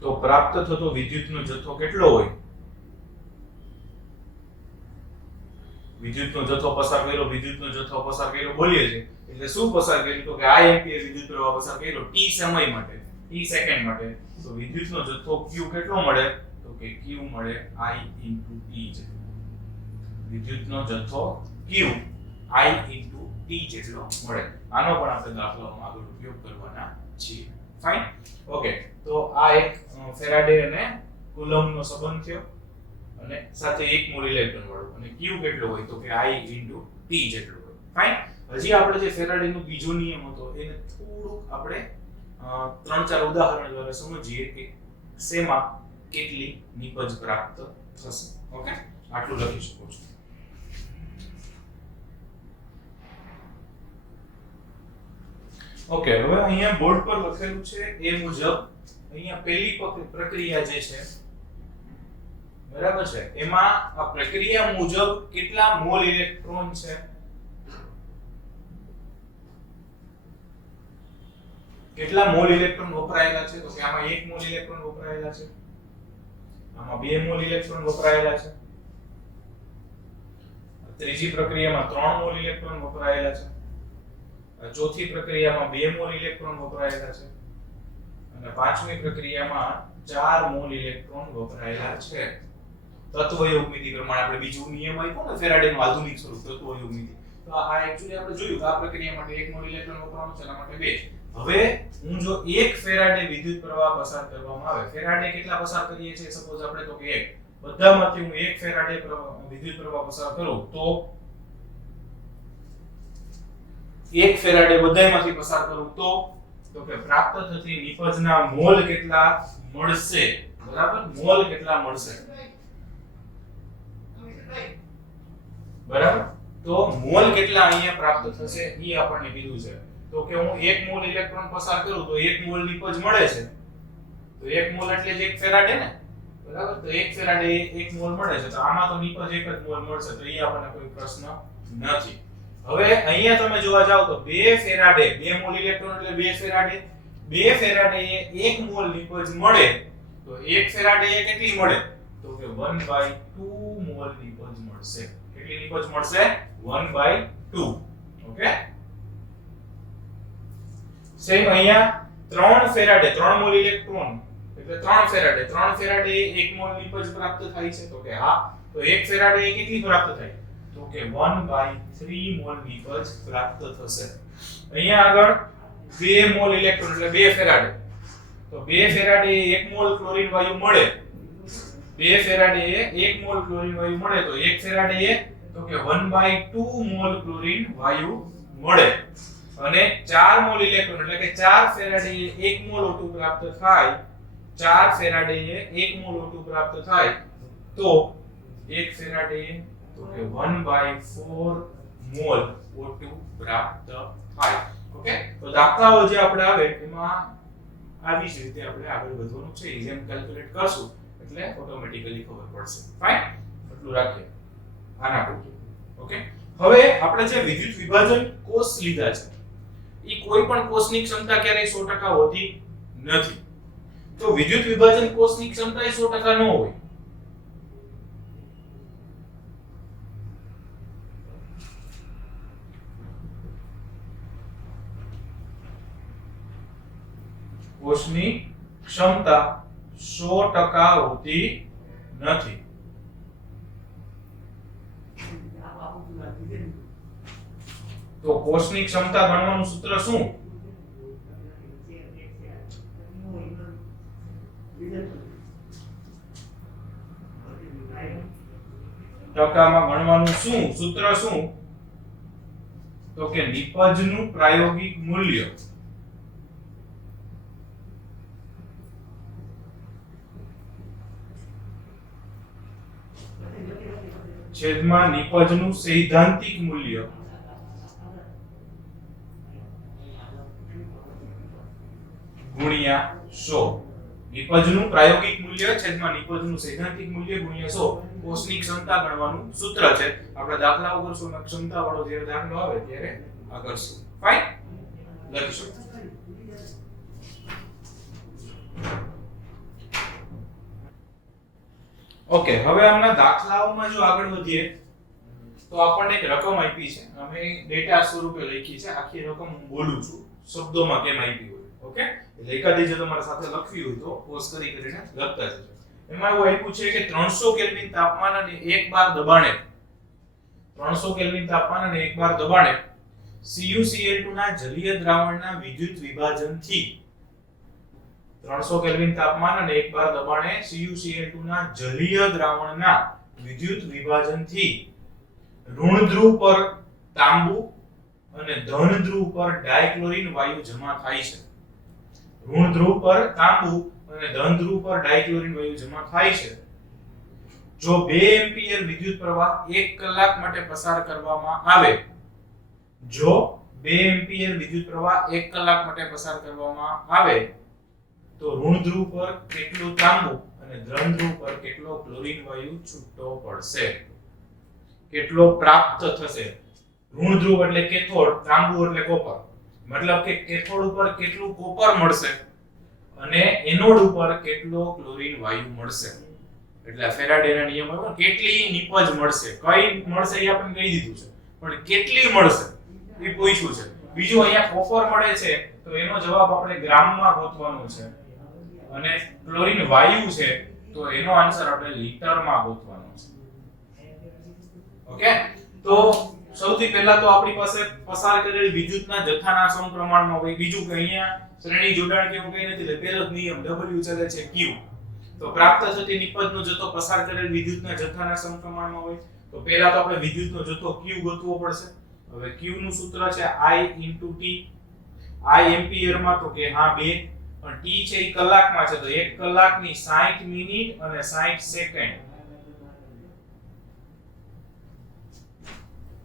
તો પ્રાપ્ત થતો વિદ્યુતનો જથ્થો કેટલો હોય? વિદ્યુતનો જથ્થો પસાર કર્યો બોલીએ છે એટલે શું પસાર કર્યું? તો કે I એમ્પિયર વિદ્યુત પ્રવાહ પસાર કર્યો t સમય માટે, t સેકન્ડ માટે. તો વિદ્યુતનો જથ્થો Q કેટલો મળે? તો કે Q મળે I t જેટલો. વિદ્યુતનો જથ્થો Q I t જેટલો મળે. આનો પણ આપણે દાખલાઓમાં આગળ ઉપયોગ કરવાના છીએ. ફાઇન. ઓકે. તો આ એક ફેરાડે અને કુલમ્બનો સંબંધ થયો, અને સાથે 1 મોલ ઇલેક્ટ્રોન વાળો, અને Q કેટલો હોય? તો કે I t જેટલો હોય. ફાઇન. હજી આપણે જે ફેરાડેનો બીજો નિયમ હતો એને થોડુંક આપણે 3-4 ઉદાહરણ દ્વારા સમજીએ કે શેમાં કેટલી નિપજ પ્રાપ્ત થશે. ઓકે. આટલું લખી શકો છો. ઓકે, હવે અહીંયા બોર્ડ પર લખેલું છે એ મુજબ અહીંયા પહેલી પ્રક્રિયા જે છે બરાબર છે, એમાં આ પ્રક્રિયા મુજબ કેટલા મોલ ઇલેક્ટ્રોન છે? કેટલા મોલ ઇલેક્ટ્રોન વપરાયેલા છે? તો કે આમાં 1 મોલ ઇલેક્ટ્રોન વપરાયેલા છે, આમાં 2 મોલ ઇલેક્ટ્રોન વપરાયેલા છે, ત્રીજી પ્રક્રિયામાં 3 મોલ ઇલેક્ટ્રોન વપરાયેલા છે, ચોથી પ્રક્રિયામાં 2 મોલ ઇલેક્ટ્રોન વપરાયેલા છે અને પાંચમી પ્રક્રિયામાં 4 મોલ ઇલેક્ટ્રોન વપરાયેલા છે. તત્વયોગમિતિ પ્રમાણે આપણે બીજું નિયમ આપ્યો ને ફેરાડેનું આધુનિક સ્વરૂપ તત્વયોગમિતિ, તો આ એક્ચ્યુઅલી આપણે જોયું કે આ પ્રક્રિયા માટે 1 મોલ ઇલેક્ટ્રોન વપરાવાનું છે, એના માટે 2. હવે હું જો 1 ફેરાડે વિદ્યુત પ્રવાહ પસાર કરવામાં આવે, ફેરાડે કેટલા પસાર કરીએ છીએ સપોઝ આપણે, તો કે 1, બધામાંથી હું 1 ફેરાડે વિદ્યુત પ્રવાહ પસાર કરું તો 1 ફેરાડે બધામાંથી પસાર કરું તો કે પ્રાપ્ત થતી નિપજના મોલ કેટલા મળશે? બરાબર, મોલ કેટલા મળશે? બરાબર, તો મોલ કેટલા અહીંયા પ્રાપ્ત થશે ઈ આપણને કીધું છે. તો કે હું 1 મોલ ઇલેક્ટ્રોન પસાર કરું તો 1 મોલ નિપજ મળે છે, તો 1 મોલ એટલે જ 1 ફેરાડે ને, બરાબર, તો 1 ફેરાડે 1 મોલ મળે છે, તો આમાં તો નિપજ 1 જ મોલ મળશે, તો ઈ આપણને કોઈ પ્રશ્ન નથી. હવે અહીંયા તમે જોવા જાવ તો 2 ફેરાડે 2 મોલ ઇલેક્ટ્રોન એટલે 2 ફેરાડે, 2 ફેરાડે એ 1 મોલ નિપજ મળે, તો 1 ફેરાડે એ કેટલી મળે? તો કે 1/2 મોલ નિપજ મળશે. કેટલી નિપજ મળશે? 1/2. ઓકે, સેમ અહીંયા 3 ફેરાડે 3 મોલ ઇલેક્ટ્રોન એટલે 3 ફેરાડે 3 ફેરાડે 1 મોલ નિપજ પ્રાપ્ત થાય છે, તો કે હા, તો 1 ફેરાડે એ કેટલી પ્રાપ્ત થાય? તો કે 1/3 મોલ નિપજ પ્રાપ્ત થશે. અહીંયા આગળ 2 મોલ ઇલેક્ટ્રોન એટલે 2 ફેરાડે, તો 2 ફેરાડે 1 મોલ ક્લોરીન વાયુ મળે, 2 ફેરાડે 1 મોલ ક્લોરીન વાયુ મળે, તો 1 ફેરાડે તો કે 1/2 મોલ ક્લોરીન વાયુ મળે અને 4 મોલ ઇલેક્ટ્રોન એટલે કે 4 ફેરાડે 1 મોલ O2 પ્રાપ્ત થાય, 4 ફેરાડે 1 મોલ O2 પ્રાપ્ત થાય, તો 1 ફેરાડે તો કે 1/4 મોલ O2 પ્રાપ્ત થાય. ઓકે, તો દાખલાઓ જે આપણે આવે એમાં આવી જ રીતે આપણે આગળ વધવાનું છે, જેમ કેલ્ક્યુલેટ કરશું એટલે ઓટોમેટિકલી ખબર પડશે. ફાઇન, એટલું રાખીએ આના પૂરતું. ઓકે, હવે આપણે જે વિદ્યુત વિભાજન કોષ લીધા છે ઈ કોઈ પણ કોષની ક્ષમતા ક્યારેય 100% હોતી નથી, તો વિદ્યુત વિભાજન કોષની ક્ષમતા 100% ન હોય. કોષની ક્ષમતા 100% હોતી નથી. તો કોષની ક્ષમતા ગણવાનું સૂત્ર શું? ટકામાં ગણવાનું શું સૂત્ર શું? તો કે નિપજનું પ્રાયોગિક મૂલ્ય છેદમાં નિપજનું સૈદ્ધાંતિક મૂલ્ય ગુણ્યા 100. નિપજનું પ્રાયોગિક મૂલ્ય છેદમાં નિપજનું સૈદ્ધાંતિક મૂલ્ય ગુણ્યા 100 કોષની ક્ષમતા ગણવાનું સૂત્ર છે. આપણે દાખલાઓ કરશું અને ક્ષમતા વાળો જ્યારે દાખલો આવે ત્યારે આ કરશું. ફાઇન, લખીશું. ઓકે, હવે આમના દાખલાઓમાં જો આગળ વધીએ તો આપણને એક રકમ આપી છે, અમે ડેટા સ્વરૂપે લખી છે. આખી રકમ હું બોલું છું, શબ્દોમાં કેમ આપી હોય. ઓકે, એટલે એકાદી જો તમારા સાથે લખવી હોય તો પોઝ કરીને લખતા જજો. એમાં એવું આપ્યું છે કે 300 કેલ્વિન તાપમાન અને 1 બાર દબાણે 300 કેલ્વિન તાપમાન અને 1 બાર દબાણે CuCl2 ના જલીય દ્રાવણના વિદ્યુત વિભાજનથી 300 કેલ્વિન તાપમાન અને 1 બાર દબાણે CuCl2 ના જલીય દ્રાવણના વિદ્યુત વિભાજનથી ઋણ ધ્રુવ પર તાંબુ અને ધન ધ્રુવ પર ડાઇક્લોરીન વાયુ જમા થાય છે. ઋણ ધ્રુવ પર તાંબુ અને ધન ધ્રુવ પર ડાઇક્લોરીન વાયુ જમા થાય છે. જો 2 એમ્પિયર વિદ્યુત પ્રવાહ 1 કલાક માટે પસાર કરવામાં આવે, જો 2 એમ્પિયર વિદ્યુત પ્રવાહ 1 કલાક માટે પસાર કરવામાં આવે તો ઋણ ધ્રુવ પર કેટલું તાંબુ અને ધન ધ્રુવ પર કેટલો ક્લોરીન વાયુ છૂટો પડશે, કેટલો પ્રાપ્ત થશે. ઋણ ધ્રુવ એટલે કેથોડ, તાંબુ એટલે કોપર. મતલબ કે કેથોડ ઉપર કેટલું કોપર મળશે અને એનોડ ઉપર કેટલો ક્લોરીન વાયુ મળશે. એટલે ફેરાડેના નિયમમાં કેટલી નિપજ મળશે, કઈ મળશે એ આપણે કહી દીધું છે, પણ કેટલી મળશે એ પૂછ્યું છે. બીજું અહીંયા કોપર મળે છે તો એનો જવાબ આપણે ગ્રામમાં ગોતવાનો છે અને ક્લોરીન વાયુ છે તો એનો આન્સર આપણે લીટરમાં ગોતવાનો છે. ઓકે, તો સૌથી પહેલા તો આપણી પાસે પસાર કરેલ વિદ્યુતના જથ્થાના સમપ્રમાણમાં હોય. બીજું કે અહીંયા શ્રેણી જોડાણ કે એવું કંઈ નથી, એટલે પહેલો જ નિયમ W ચાલે છે Q. તો પ્રાપ્ત થતી નિપજનો જથ્થો પસાર કરેલ વિદ્યુતના જથ્થાના સમપ્રમાણમાં હોય. તો પહેલા તો આપણે વિદ્યુતનો જથ્થો Q ગોતવો પડશે. હવે Q નું સૂત્ર છે I * T. I એમ્પિયરમાં તો કે હા 2, પણ T છે એ કલાકમાં છે તો 1 કલાકની 60 મિનિટ અને 60 સેકન્ડ.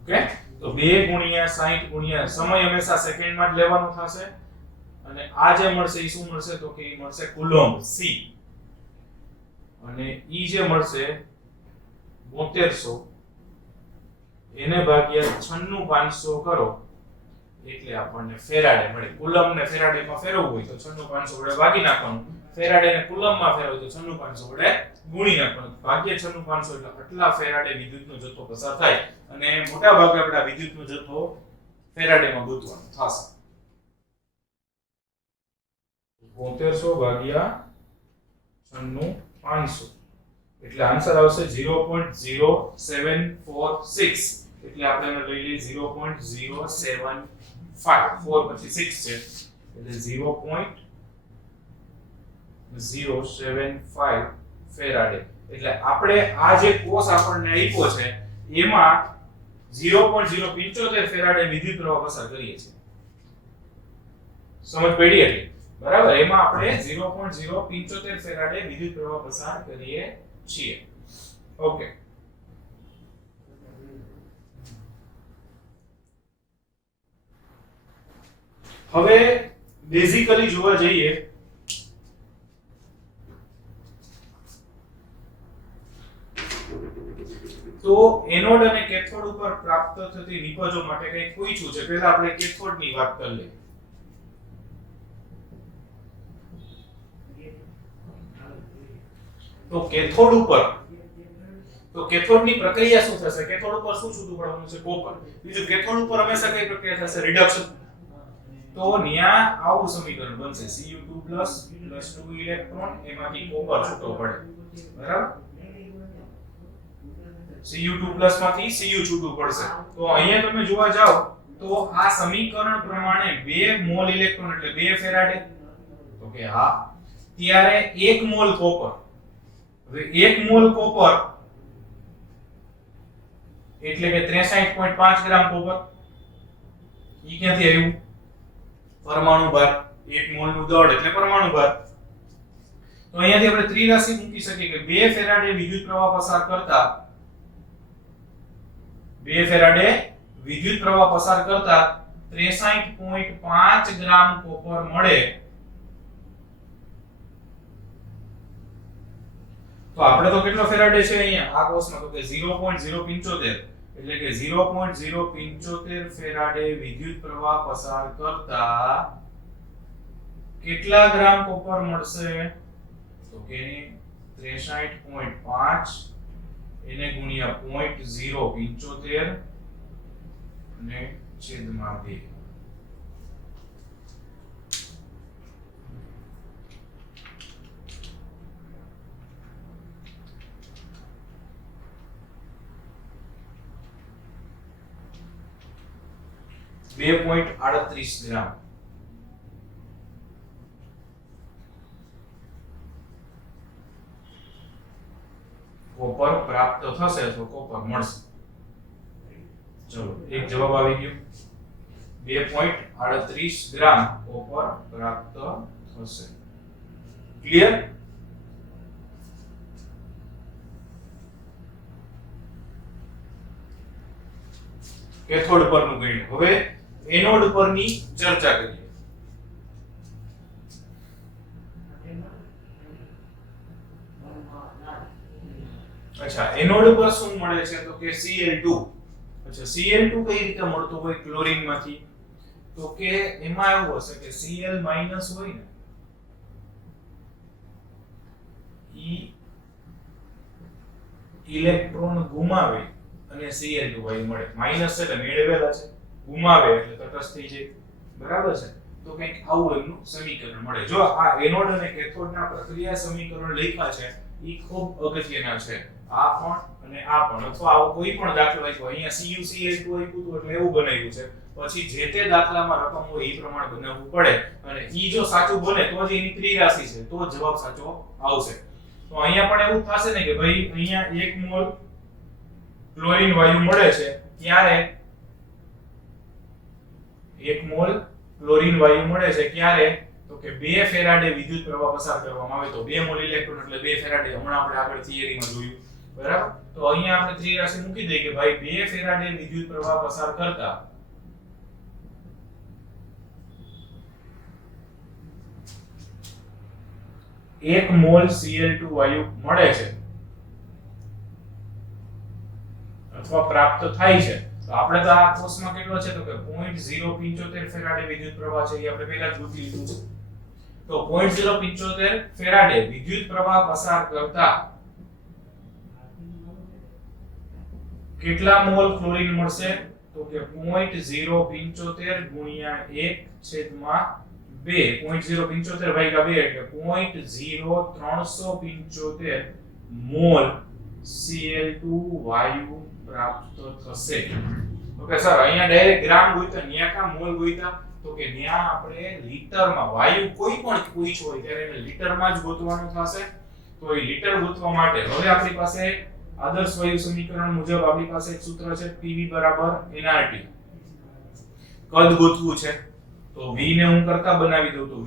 ઓકે, તો 2 ગુણ્યા 60 ગુણ્યા સમય હંમેશા સેકન્ડમાં જ લેવાનો થશે અને આ જે મળશે એ શું મળશે તો કે એ મળશે કુલોમ્બ C અને E જે મળશે 7200 એને ભાગ્યા 96500 કરો એટલે આપણને ફેરાડે મળે. કુલમ ને ફેરાડે માં ફેરવવું હોય તો 96500 વડે ભાગી નાખવાનું, ફેરાડે ને કુલમ માં ફેરવવું તો 96500 વડે ગુણી નાખવાનું. ભાગ્યા 96500 એટલે આટલા ફેરાડે વિદ્યુતનો જથ્થો પસાર થાય અને મોટા ભાગે આપણા વિદ્યુતનો જથ્થો ફેરાડે માં ગોતવાનો થશે. 7200 ભાગ્યા 96500 એટલે આન્સર આવશે 0.0746. એટલે આપણે એને લઈ લઈએ 0.075. 4 પછી 6 છે એટલે 0.075 ફેરાડે. એટલે આપણે આ જે કોષ આપણને આપ્યો છે એમાં 0.075 ફેરાડે વિદ્યુત પ્રવાહ પસાર કરીએ છીએ. સમજ પડી એટલે બરાબર, એમાં આપણે 0.075 ફેરાડે વિદ્યુત પ્રવાહ પસાર કરીએ છીએ. ઓકે, હવે બેઝિકલી જોવા જઈએ તો એનોડ અને કેથોડ ઉપર પ્રાપ્ત થતી નિપજો માટે કંઈક પૂછ્યું છે. પહેલા આપણે કેથોડની વાત કરી લઈએ. તો કેથોડની પ્રક્રિયા શું થશે? કેથોડ ઉપર શું છૂટું પડવાનું છે? કોપર. બીજું કેથોડ ઉપર હંમેશા કઈ પ્રક્રિયા થશે? રિડક્શન. તો ન્યા આવું સમીકરણ બનશે Cu2 + 2 ઇલેક્ટ્રોન, એમાંથી કોપર છૂટો પડે. બરાબર, Cu2 માંથી Cu છૂટું પડશે. તો અહીંયા તમે જોવા જાઓ તો આ સમીકરણ પ્રમાણે 2 મોલ ઇલેક્ટ્રોન એટલે 2 ફેરાડે. તો કે હા, ત્યારે 1 મોલ કોપર. હવે 1 મોલ કોપર એટલે કે 63.5 ગ્રામ કોપર. ઈ ક્યાંથી આવ્યું? પરમાણુ ભાર. 1 મોલ નું દળ એટલે પરમાણુ ભાર. તો અહીંયાથી આપણે ત્રિરાશિ મૂકી શકીએ કે 2 ફેરાડે વિદ્યુત પ્રવાહ પસાર કરતા 2 ફેરાડે વિદ્યુત પ્રવાહ પસાર કરતા 63.5 ગ્રામ કોપર મળે. તો આપણે તો કેટલો ફેરાડે છે અહીંયા આ કોર્સમાં? તો કે 0.075 એટલે કે 0.075 ફેરાડે વિદ્યુત પ્રવાહ પસાર કરતા કેટલા ગ્રામ કોપર મળશે? તો કે 63.5 એને ગુણ્યા 0.075 અને છેદમાં 2. .38 ગ્રામ. કોપર પ્રાપ્ત થશે તો કોપર મળશે. ચલો, એક જવાબ આવી ગયો. 2.38 ગ્રામ કોપર પ્રાપ્ત થશે. ક્લિયર? કેથોડ પરનું ગણ્યું. હવે એનોડ પરની ચર્ચા કરીએ. અચ્છા, એનોડ પર શું મળે છે તો કે Cl2. અચ્છા, Cl2 કઈ રીતે મળતો હોય ક્લોરીન માંથી? તો કે એમાં એવું હશે કે Cl- હોય ને ઈ ઇલેક્ટ્રોન ગુમાવે અને Cl2 વાયુ મળે. માઈનસ છે એટલે મેળવેલા છે, ગુમાવે એટલે તટસ્થ થઈ જાય. બરાબર છે? તો કંઈક આવું એમનું સમીકરણ મળે. જો આ એનોડ અને કેથોડના પ્રક્રિયા સમીકરણ લખ્યા છે ઈ ખૂબ અગત્યના છે. આ પણ અને આ પણ, અથવા આવો કોઈ પણ દાખલો આપ્યો અહીંયા CuCl2 આપ્યું તો એટલે એવું બનાવ્યું છે, પછી જે તે દાખલામાં રકમ હોય એ પ્રમાણે બનાવવું પડે અને ઈ જો સાચું બને તો જ એની ત્રિરાશિ છે, તો જ જવાબ સાચો આવશે. તો અહીંયા પણ એવું થશે ને કે ભાઈ અહીંયા 1 મોલ ક્લોરીન વાયુ મળે છે, ત્યારે 1 મોલ ક્લોરીન વાયુ મળે છે ક્યારે? તો કે 2 ફેરાડે વિદ્યુત પ્રવાહ પસાર કરવામાં આવે તો 2 મોલ ઇલેક્ટ્રોન એટલે 2 ફેરાડે. હમણાં આપણે આગળ થિયરીમાં જોયું. બરાબર? તો અહીંયા આપણે ત્રિરાશિ મૂકી દઈએ કે ભાઈ 2 ફેરાડે વિદ્યુત પ્રવાહ પસાર કરતા એક મોલ Cl2 વાયુ મળે છે અથવા પ્રાપ્ત થાય છે. તો આપણે તો આ કોર્સમાં કેટલો છે તો કે 0.075 ફેરાડે વિદ્યુત પ્રવાહ છે, એ આપણે પહેલા જ ગોતી લીધું છે. તો 0.075 ફેરાડે વિદ્યુત પ્રવાહ પસાર કરતા કેટલા મોલ ક્લોરીન મળશે? તો કે 0.075 ગુણ્યા 1/2. 0.075 ભાગ્યા 2 એટલે 0.0375 મોલ Cl2 વાયુ પ્રાપ્ત થશે. ઓકે સર, અહીંયા ડાયરેક્ટ ગ્રામ ગોઈતા, ન્યા કા મોલ ગોઈતા? તો કે ન્યા આપણે લીટરમાં, વાયુ કોઈ પણ પૂછ્યો હોય ત્યારે એને લીટરમાં જ ગોતવાનું થશે. તો એ લીટર ગોતવા માટે હવે આપણી પાસે આદર્શ વાયુ સમીકરણ મુજબ આપણી પાસે એક સૂત્ર છે PV = nRT. કદ ગોતવું છે તો V ને હું કરતા બનાવી દઉં તો V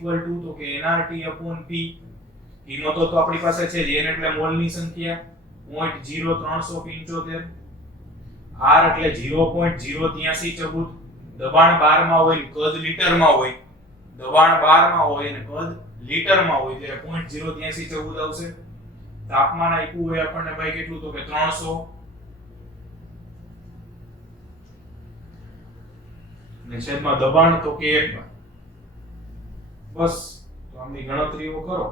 = તો કે nRT/P. કિંમતો તો આપણી પાસે છે જ. n એટલે મોલની સંખ્યા 0.0375, R એટલે 0.08314, દબાણ બારમાં હોય, કદ લીટરમાં હોય. દબાણ બારમાં હોય અને કદ લીટરમાં હોય ત્યારે 0.08314 આવશે. તાપમાન આપ્યું હોય આપણને ભાઈ કેટલું તો કે 300, અને છેદમાં દબાણ તો કે 1 માં. બસ, તો આમની ગણતરીઓ કરો.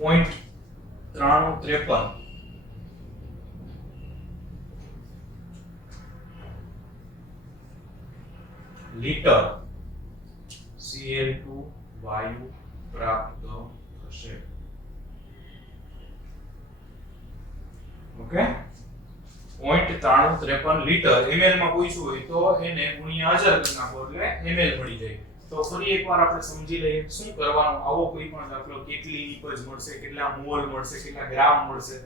.353 લીટર Cl2 વાયુ પ્રાપ્ત થશે. Okay, 0.353 litre. ml માં પૂછ્યું હોય તો એને ગુણ્યા 1000 કરી નાખો એટલે ml મળી જાય. તો ફરી એકવાર આપણે સમજી લઈએ શું કરવાનું. આવો કોઈ પણ દાખલો કેટલી નીપજ મળશે, કેટલા મોલ મળશે, કેટલા ગ્રામ મળશે,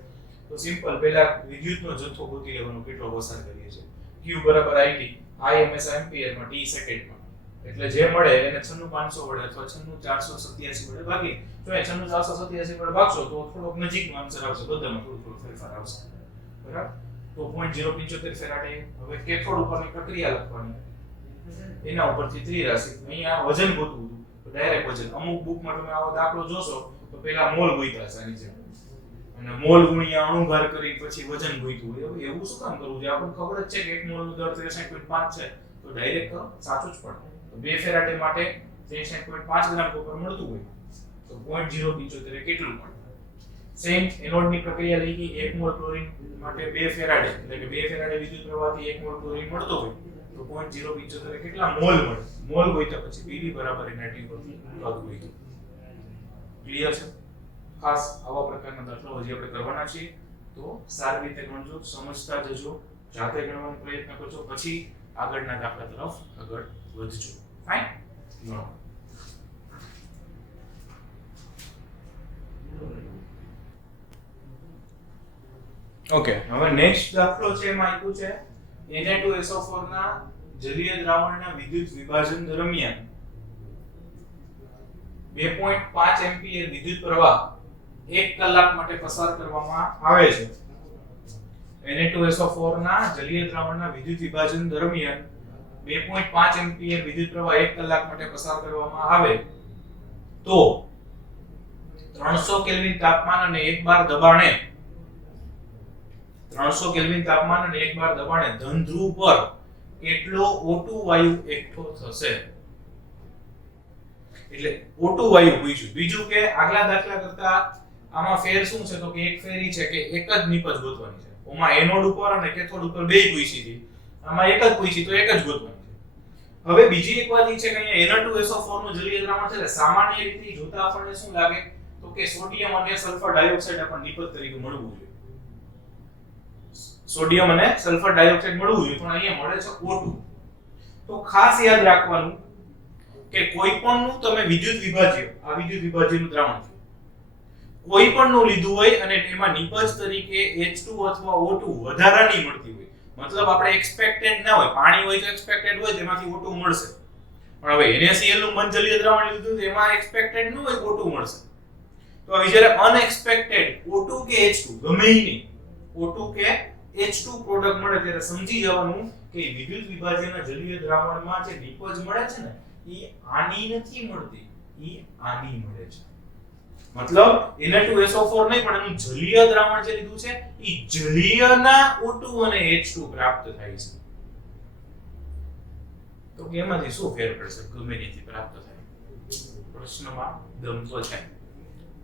તો સિમ્પલ પહેલા વિદ્યુતનો જથ્થો ગોતી લેવાનો કેટલો પસાર કરીએ છીએ. Q = IT, I હંમેશા એમ્પિયરમાં, T સેકન્ડમાં. એટલે જે મળે એને 96500 વડે અથવા 96487 વડે ભાગી. જો એ 96487 વડે ભાગશો તો થોડોક નજીકનો આન્સર આવશે, બધામાં થોડો ફેરફાર આવશે. બરાબર? તો 0.075 ફેરાડે. હવે કેથોડ ઉપરની પ્રક્રિયા લખવાની, એના ઉપરથી ત્રિરાશિ. અહીંયા વજન ગોતવું હતું તો ડાયરેક્ટ વજન. અમુક બુકમાં તમે આવો દાખલો જોશો તો પહેલા મોલ ગોઈતા છે આની જેમ, અને મોલ ગુણ્યા અણુભાર કરી પછી વજન ગોઈતું. એવું શું કામ કરવું છે? આપણને ખબર જ છે કે 1 મોલનું દર 63.5 છે, તો ડાયરેક્ટ કરો, સાચું જ પડે. તો 2 ફેરાડે માટે 63.5 ગ્રામ કોપર મળતું હોય તો 0.075 કેટલું મળે? સેમ એનોડની પ્રક્રિયા લઈ ગઈ. 1 મોલ ક્લોરીન માટે 2 ફેરાડે એટલે કે 2 ફેરાડે વિદ્યુત પ્રવાહથી 1 મોલ ક્લોરીન મળતો હોય તો 0.075 કેટલા મોલ મળે? મોલ હોય તો પછી PV = nRT પરથી કદ હોય તો ક્લિયર છે. ખાસ આવા પ્રકારના દાખલા હજી આપણે કરવાના છીએ, તો સારી રીતે ગણજો, સમજતા જજો, જાતે ગણવાનો પ્રયત્ન કરજો, પછી આગળના દાખલા તરફ આગળ વધજો. ફાઇન. નો ઓકે, હવે નેક્સ્ટ દાખલો છે એમાં આપ્યું છે Na2SO4 ના જલીય દ્રાવણના વિદ્યુત વિભાજન દરમિયાન 2.5 એમ્પિયર વિદ્યુત પ્રવાહ 1 કલાક માટે પસાર કરવામાં આવે છે. Na2SO4 ના જલીય દ્રાવણના વિદ્યુત વિભાજન દરમિયાન 2.5 એમ્પિયર વિદ્યુત પ્રવાહ 1 કલાક માટે પસાર કરવામાં આવે તો 300 કેલ્વિન તાપમાન અને 1 બાર દબાણે 300 કેલ્વિન તાપમાન અને 1 બાર દબાણે ધન ધ્રુવ પર કેટલો O2 વાયુ એકઠો થશે? એટલે O2 વાયુ પૂછ્યું. બીજું કે આગલા દાખલા કરતા આમાં ફેર શું છે તો કે એક ફેરી છે કે એક જ નિપજ ગોતવાની છે. ઓમાં એનોડ ઉપર અને કેથોડ ઉપર બેય પૂછી હતી. આમાં એક જ પૂછી તો એક જ ગોતવાની છે. હવે બીજી એક વાત એ છે કે અહીંયા Na2SO4 નું જલીય દ્રાવણ છે સામાન્ય રીતે જોતા આપણને શું લાગે તો કે સોડિયમ અને સલ્ફર ડાયોક્સાઇડ આપણને નિપજ તરીકે મળવું જોઈએ. સોડિયમ અને સલ્ફર ડાયોક્સાઇડ મળવું જોઈએ પણ અહીંયા મળે છે O2. તો ખાસ યાદ રાખવાનું કે કોઈ પણનું તમે વિદ્યુત વિભાજ્ય આ વિદ્યુત વિભાજ્યનું દ્રાવણ છે કોઈ પણનું લીધું હોય અને એમાં નિપજ તરીકે H2 અથવા O2 વધારાની મળતી હોય મતલબ આપણે એક્સપેક્ટેડ ના હોય પાણી હોય તો એક્સપેક્ટેડ હોય તેમાંથી O2 મળશે પણ હવે NaCl નું બંધ જલીય દ્રાવણ લીધું તો એમાં એક્સપેક્ટેડ ન હોય O2 મળશે તો હવે જ્યારે અનએક્સપેક્ટેડ O2 કે H2 ગમે ઈ નહીં O2 કે H2 પ્રોડક્ટ મળે ત્યારે સમજી જવાનું કે વિદ્યુત વિભાજ્યના જલીય દ્રાવણમાં જે નિપજ મળે છે ને ઈ આની નથી મળતી ઈ આની મળે છે મતલબ Na2SO4 નહીં પણ એનું જલીય દ્રાવણ જે લીધું છે ઈ જલીયના O2 અને H2 પ્રાપ્ત થાય છે તો કે એમાંથી શું ફેર પડશે ગમે ત્યાંથી પ્રાપ્ત થાય પ્રશ્નમાં દમ તો છે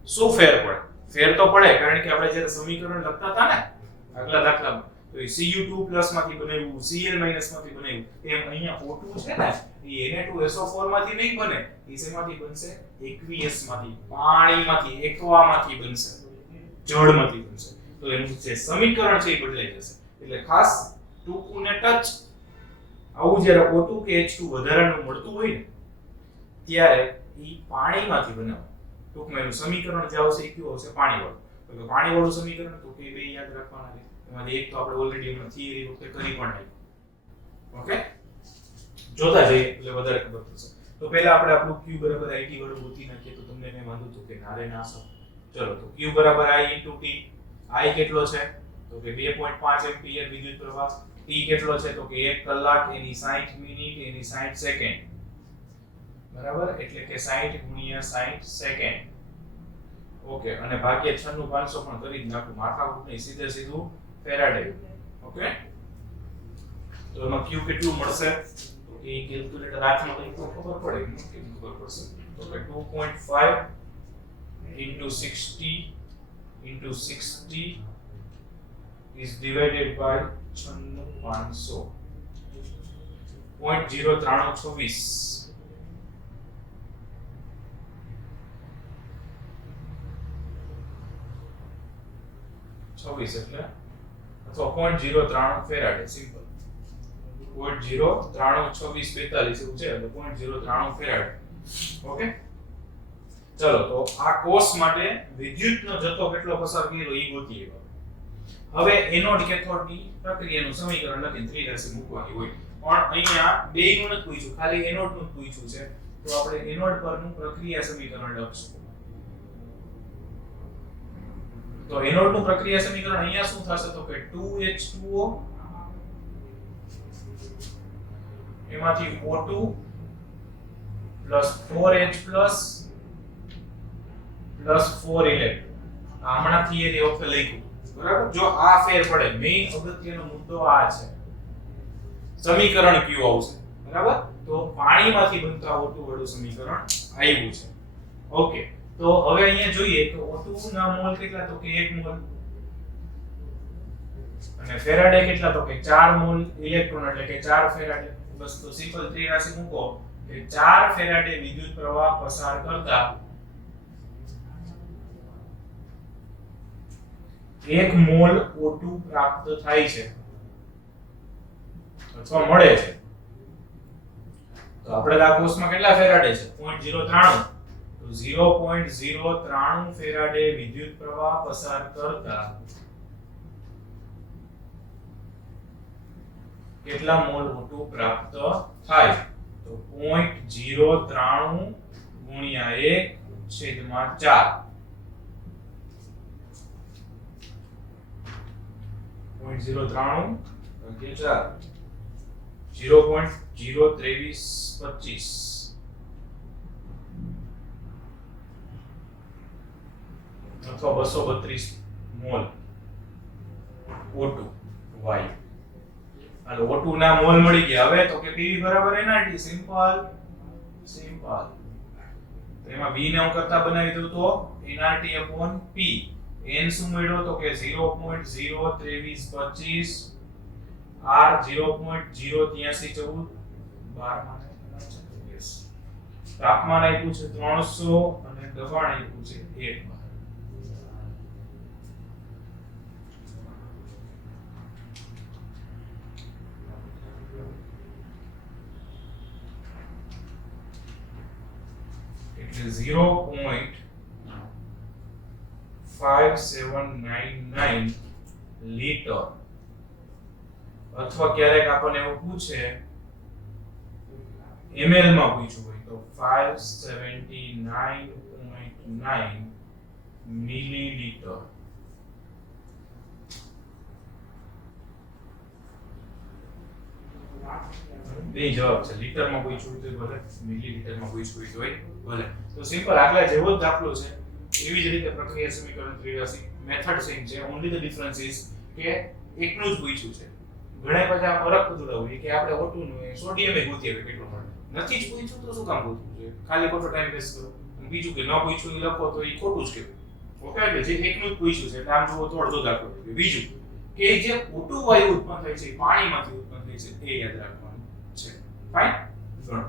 શું ફેર પડે ફેર તો પડે કારણ કે આપણે જ્યારે સમીકરણ લખતા હતા ને આગલા દાખલામાં તો એ Cu2+ માંથી બનાવ્યું Cl- માંથી બનાવ્યું એમ અહીંયા O2 છે ને એ Na2SO4 માંથી નહીં બને એ શેમાંથી બનશે aqueous માંથી પાણીમાંથી એક્વામાંથી બનશે જળમાંથી બનશે તો એનું જે સમીકરણ છે એ બદલાઈ જશે એટલે ખાસ ટૂંકું ને ટચ આવું જ્યારે O2 કે H2 વધારાનું મળતું હોય ને ત્યારે એ પાણીમાંથી બનાવો ટૂંકમાં એનું સમીકરણ જે આવશે એ કયું આવશે પાણીવાળું તો પાણીવાળું સમીકરણ તો કે બે યાદ રાખવાના છે એમાંથી એક તો આપણે ઓલરેડી હમણાં થિયરી વખતે કરી પણ નાખ્યું ઓકે જોતા જઈએ એટલે વધારે ખબર પડશે તો પહેલા આપણે આપણું Q બરાબર IT વાળું ગોતી નાખીએ તો તમને મેં વાંધું હતું કે નારે ના સર ચલો તો Q બરાબર I * T I કેટલો છે તો કે 2.5 એમ્પિયર વિદ્યુત પ્રવાહ T કેટલો છે તો કે 1 કલાક એની 60 મિનિટ એની 60 સેકન્ડ બરાબર એટલે કે 60 * 60 સેકન્ડ ઓકે અને ભાગ્યા 96500 પણ કરી જ નાખું માથાકૂટ નહીં સીધે સીધું ફેરાડે ઓકે તો એમાં Q કેટલું મળશે તો કે કેલ્ક્યુલેટર હાથમાં લઈ તો ખબર પડે કે ખબર પડશે તો કે 2.5 * 60 * 60 is divided by 96500 0.09326 26 એટલે અથવા 0.093 ફેરાડે સિમ્પલ 0.0932642 એવું છે એટલે 0.093 ફેરાડે ઓકે ચલો તો આ કોષ માટે વિદ્યુતનો જથ્થો કેટલો પસાર કર્યો એ ગોતીએ હવે એનોડ કેથોડની પ્રક્રિયાનું સમીકરણ લખીને ત્રિરાશી મૂકવાની હોય પણ અહીંયા બેયનું નથી પૂછ્યું ખાલી એનોડનું જ પૂછ્યું છે તો આપણે એનોડ પરનું પ્રક્રિયા સમીકરણ લખશું તો એનોડનું પ્રક્રિયા સમીકરણ અહીંયા શું થશે તો કે 2H2O એમાંથી O2 4H + 4 ઇલેક્ટ્રોન હમણાં થિયરી વખતે લખ્યું બરાબર જો આ ફેર પડે મેઈન અગત્યનો મુદ્દો આ છે સમીકરણ કયું આવશે બરાબર તો પાણીમાંથી બનતા O2 વાળું સમીકરણ આવ્યું છે ઓકે તો હવે અહીંયા જોઈએ તો O2 ના મોલ કેટલા તો કે 1 મોલ અને ફેરાડે કેટલા તો કે 4 મોલ ઇલેક્ટ્રોન એટલે કે 4 ફેરાડે બસ તો સિમ્પલ ત્રિરાશી મૂકો કે 4 ફેરાડે વિદ્યુત પ્રવાહ પસાર કરતા 1 મોલ O2 પ્રાપ્ત થાય છે અથવા મળે છે તો આપણે આ કોર્સમાં કેટલા ફેરાડે છે 0.093 તો 0.093 ફેરાડે વિદ્યુત પ્રવાહ પસાર કરતા કેટલા મોલ O2 પ્રાપ્ત થાય તો 0.093 * 1 છેદમાં 4 0.093 ભાગ્યા 4 0.02325 અથવા 232 મોલ O2 વાયુ. હાલો O2 ના મોલ મળી ગયા. હવે તો કે PV બરાબર nRT. સિમ્પલ. તો એમાં V ને હું કરતા બનાવી દઉં તો nRT/P. n શું મળ્યો તો કે 0.02325 r 0.08314 12 તાપમાન આપ્યું છે 300 અને દબાણ આપ્યું છે 1 bar. એટલે 0.5799 લીટર. અથવા ક્યારેક આપણને એવું પૂછે ml માં પૂછ્યું હોય તો 579.9 મિલીલીટર. બે જવાબ છે. લીટરમાં પૂછ્યું હોય તો ભલે, મિલીલીટરમાં પૂછ્યું હોય તો ભલે. તો સિમ્પલ આટલા જેવો જ દાખલો છે. એવી જ રીતે પ્રક્રિયા સમીકરણ 83 મેથડ સેમ છે. ઓન્લી ધ ડિફરન્સ ઇઝ કે એકનું જ પૂછ્યું છે. ઘણા બધા ફરક પતુડા હોય કે આપણે O2 નું સોડિયમ એ ગોતી આવે કેટલો મળે. નથી જ પૂછ્યું તો શું કામ ગોતવું છે? ખાલી ખોટો ટાઈમ વેસ્ટ કરો. બીજું કે ન પૂછ્યું એ લખો તો એ ખોટું જ કહેવાય. ઓકે, એટલે જે એકનું જ પૂછ્યું છે એટલે આમ જુઓ તો અડધો દાખલો છે. બીજું કે જે O2 વાયુ ઉત્પન્ન થાય છે પાણીમાંથી ઉત્પન્ન થાય છે એ યાદ રાખવાનું છે. ફાઇન. ગણો.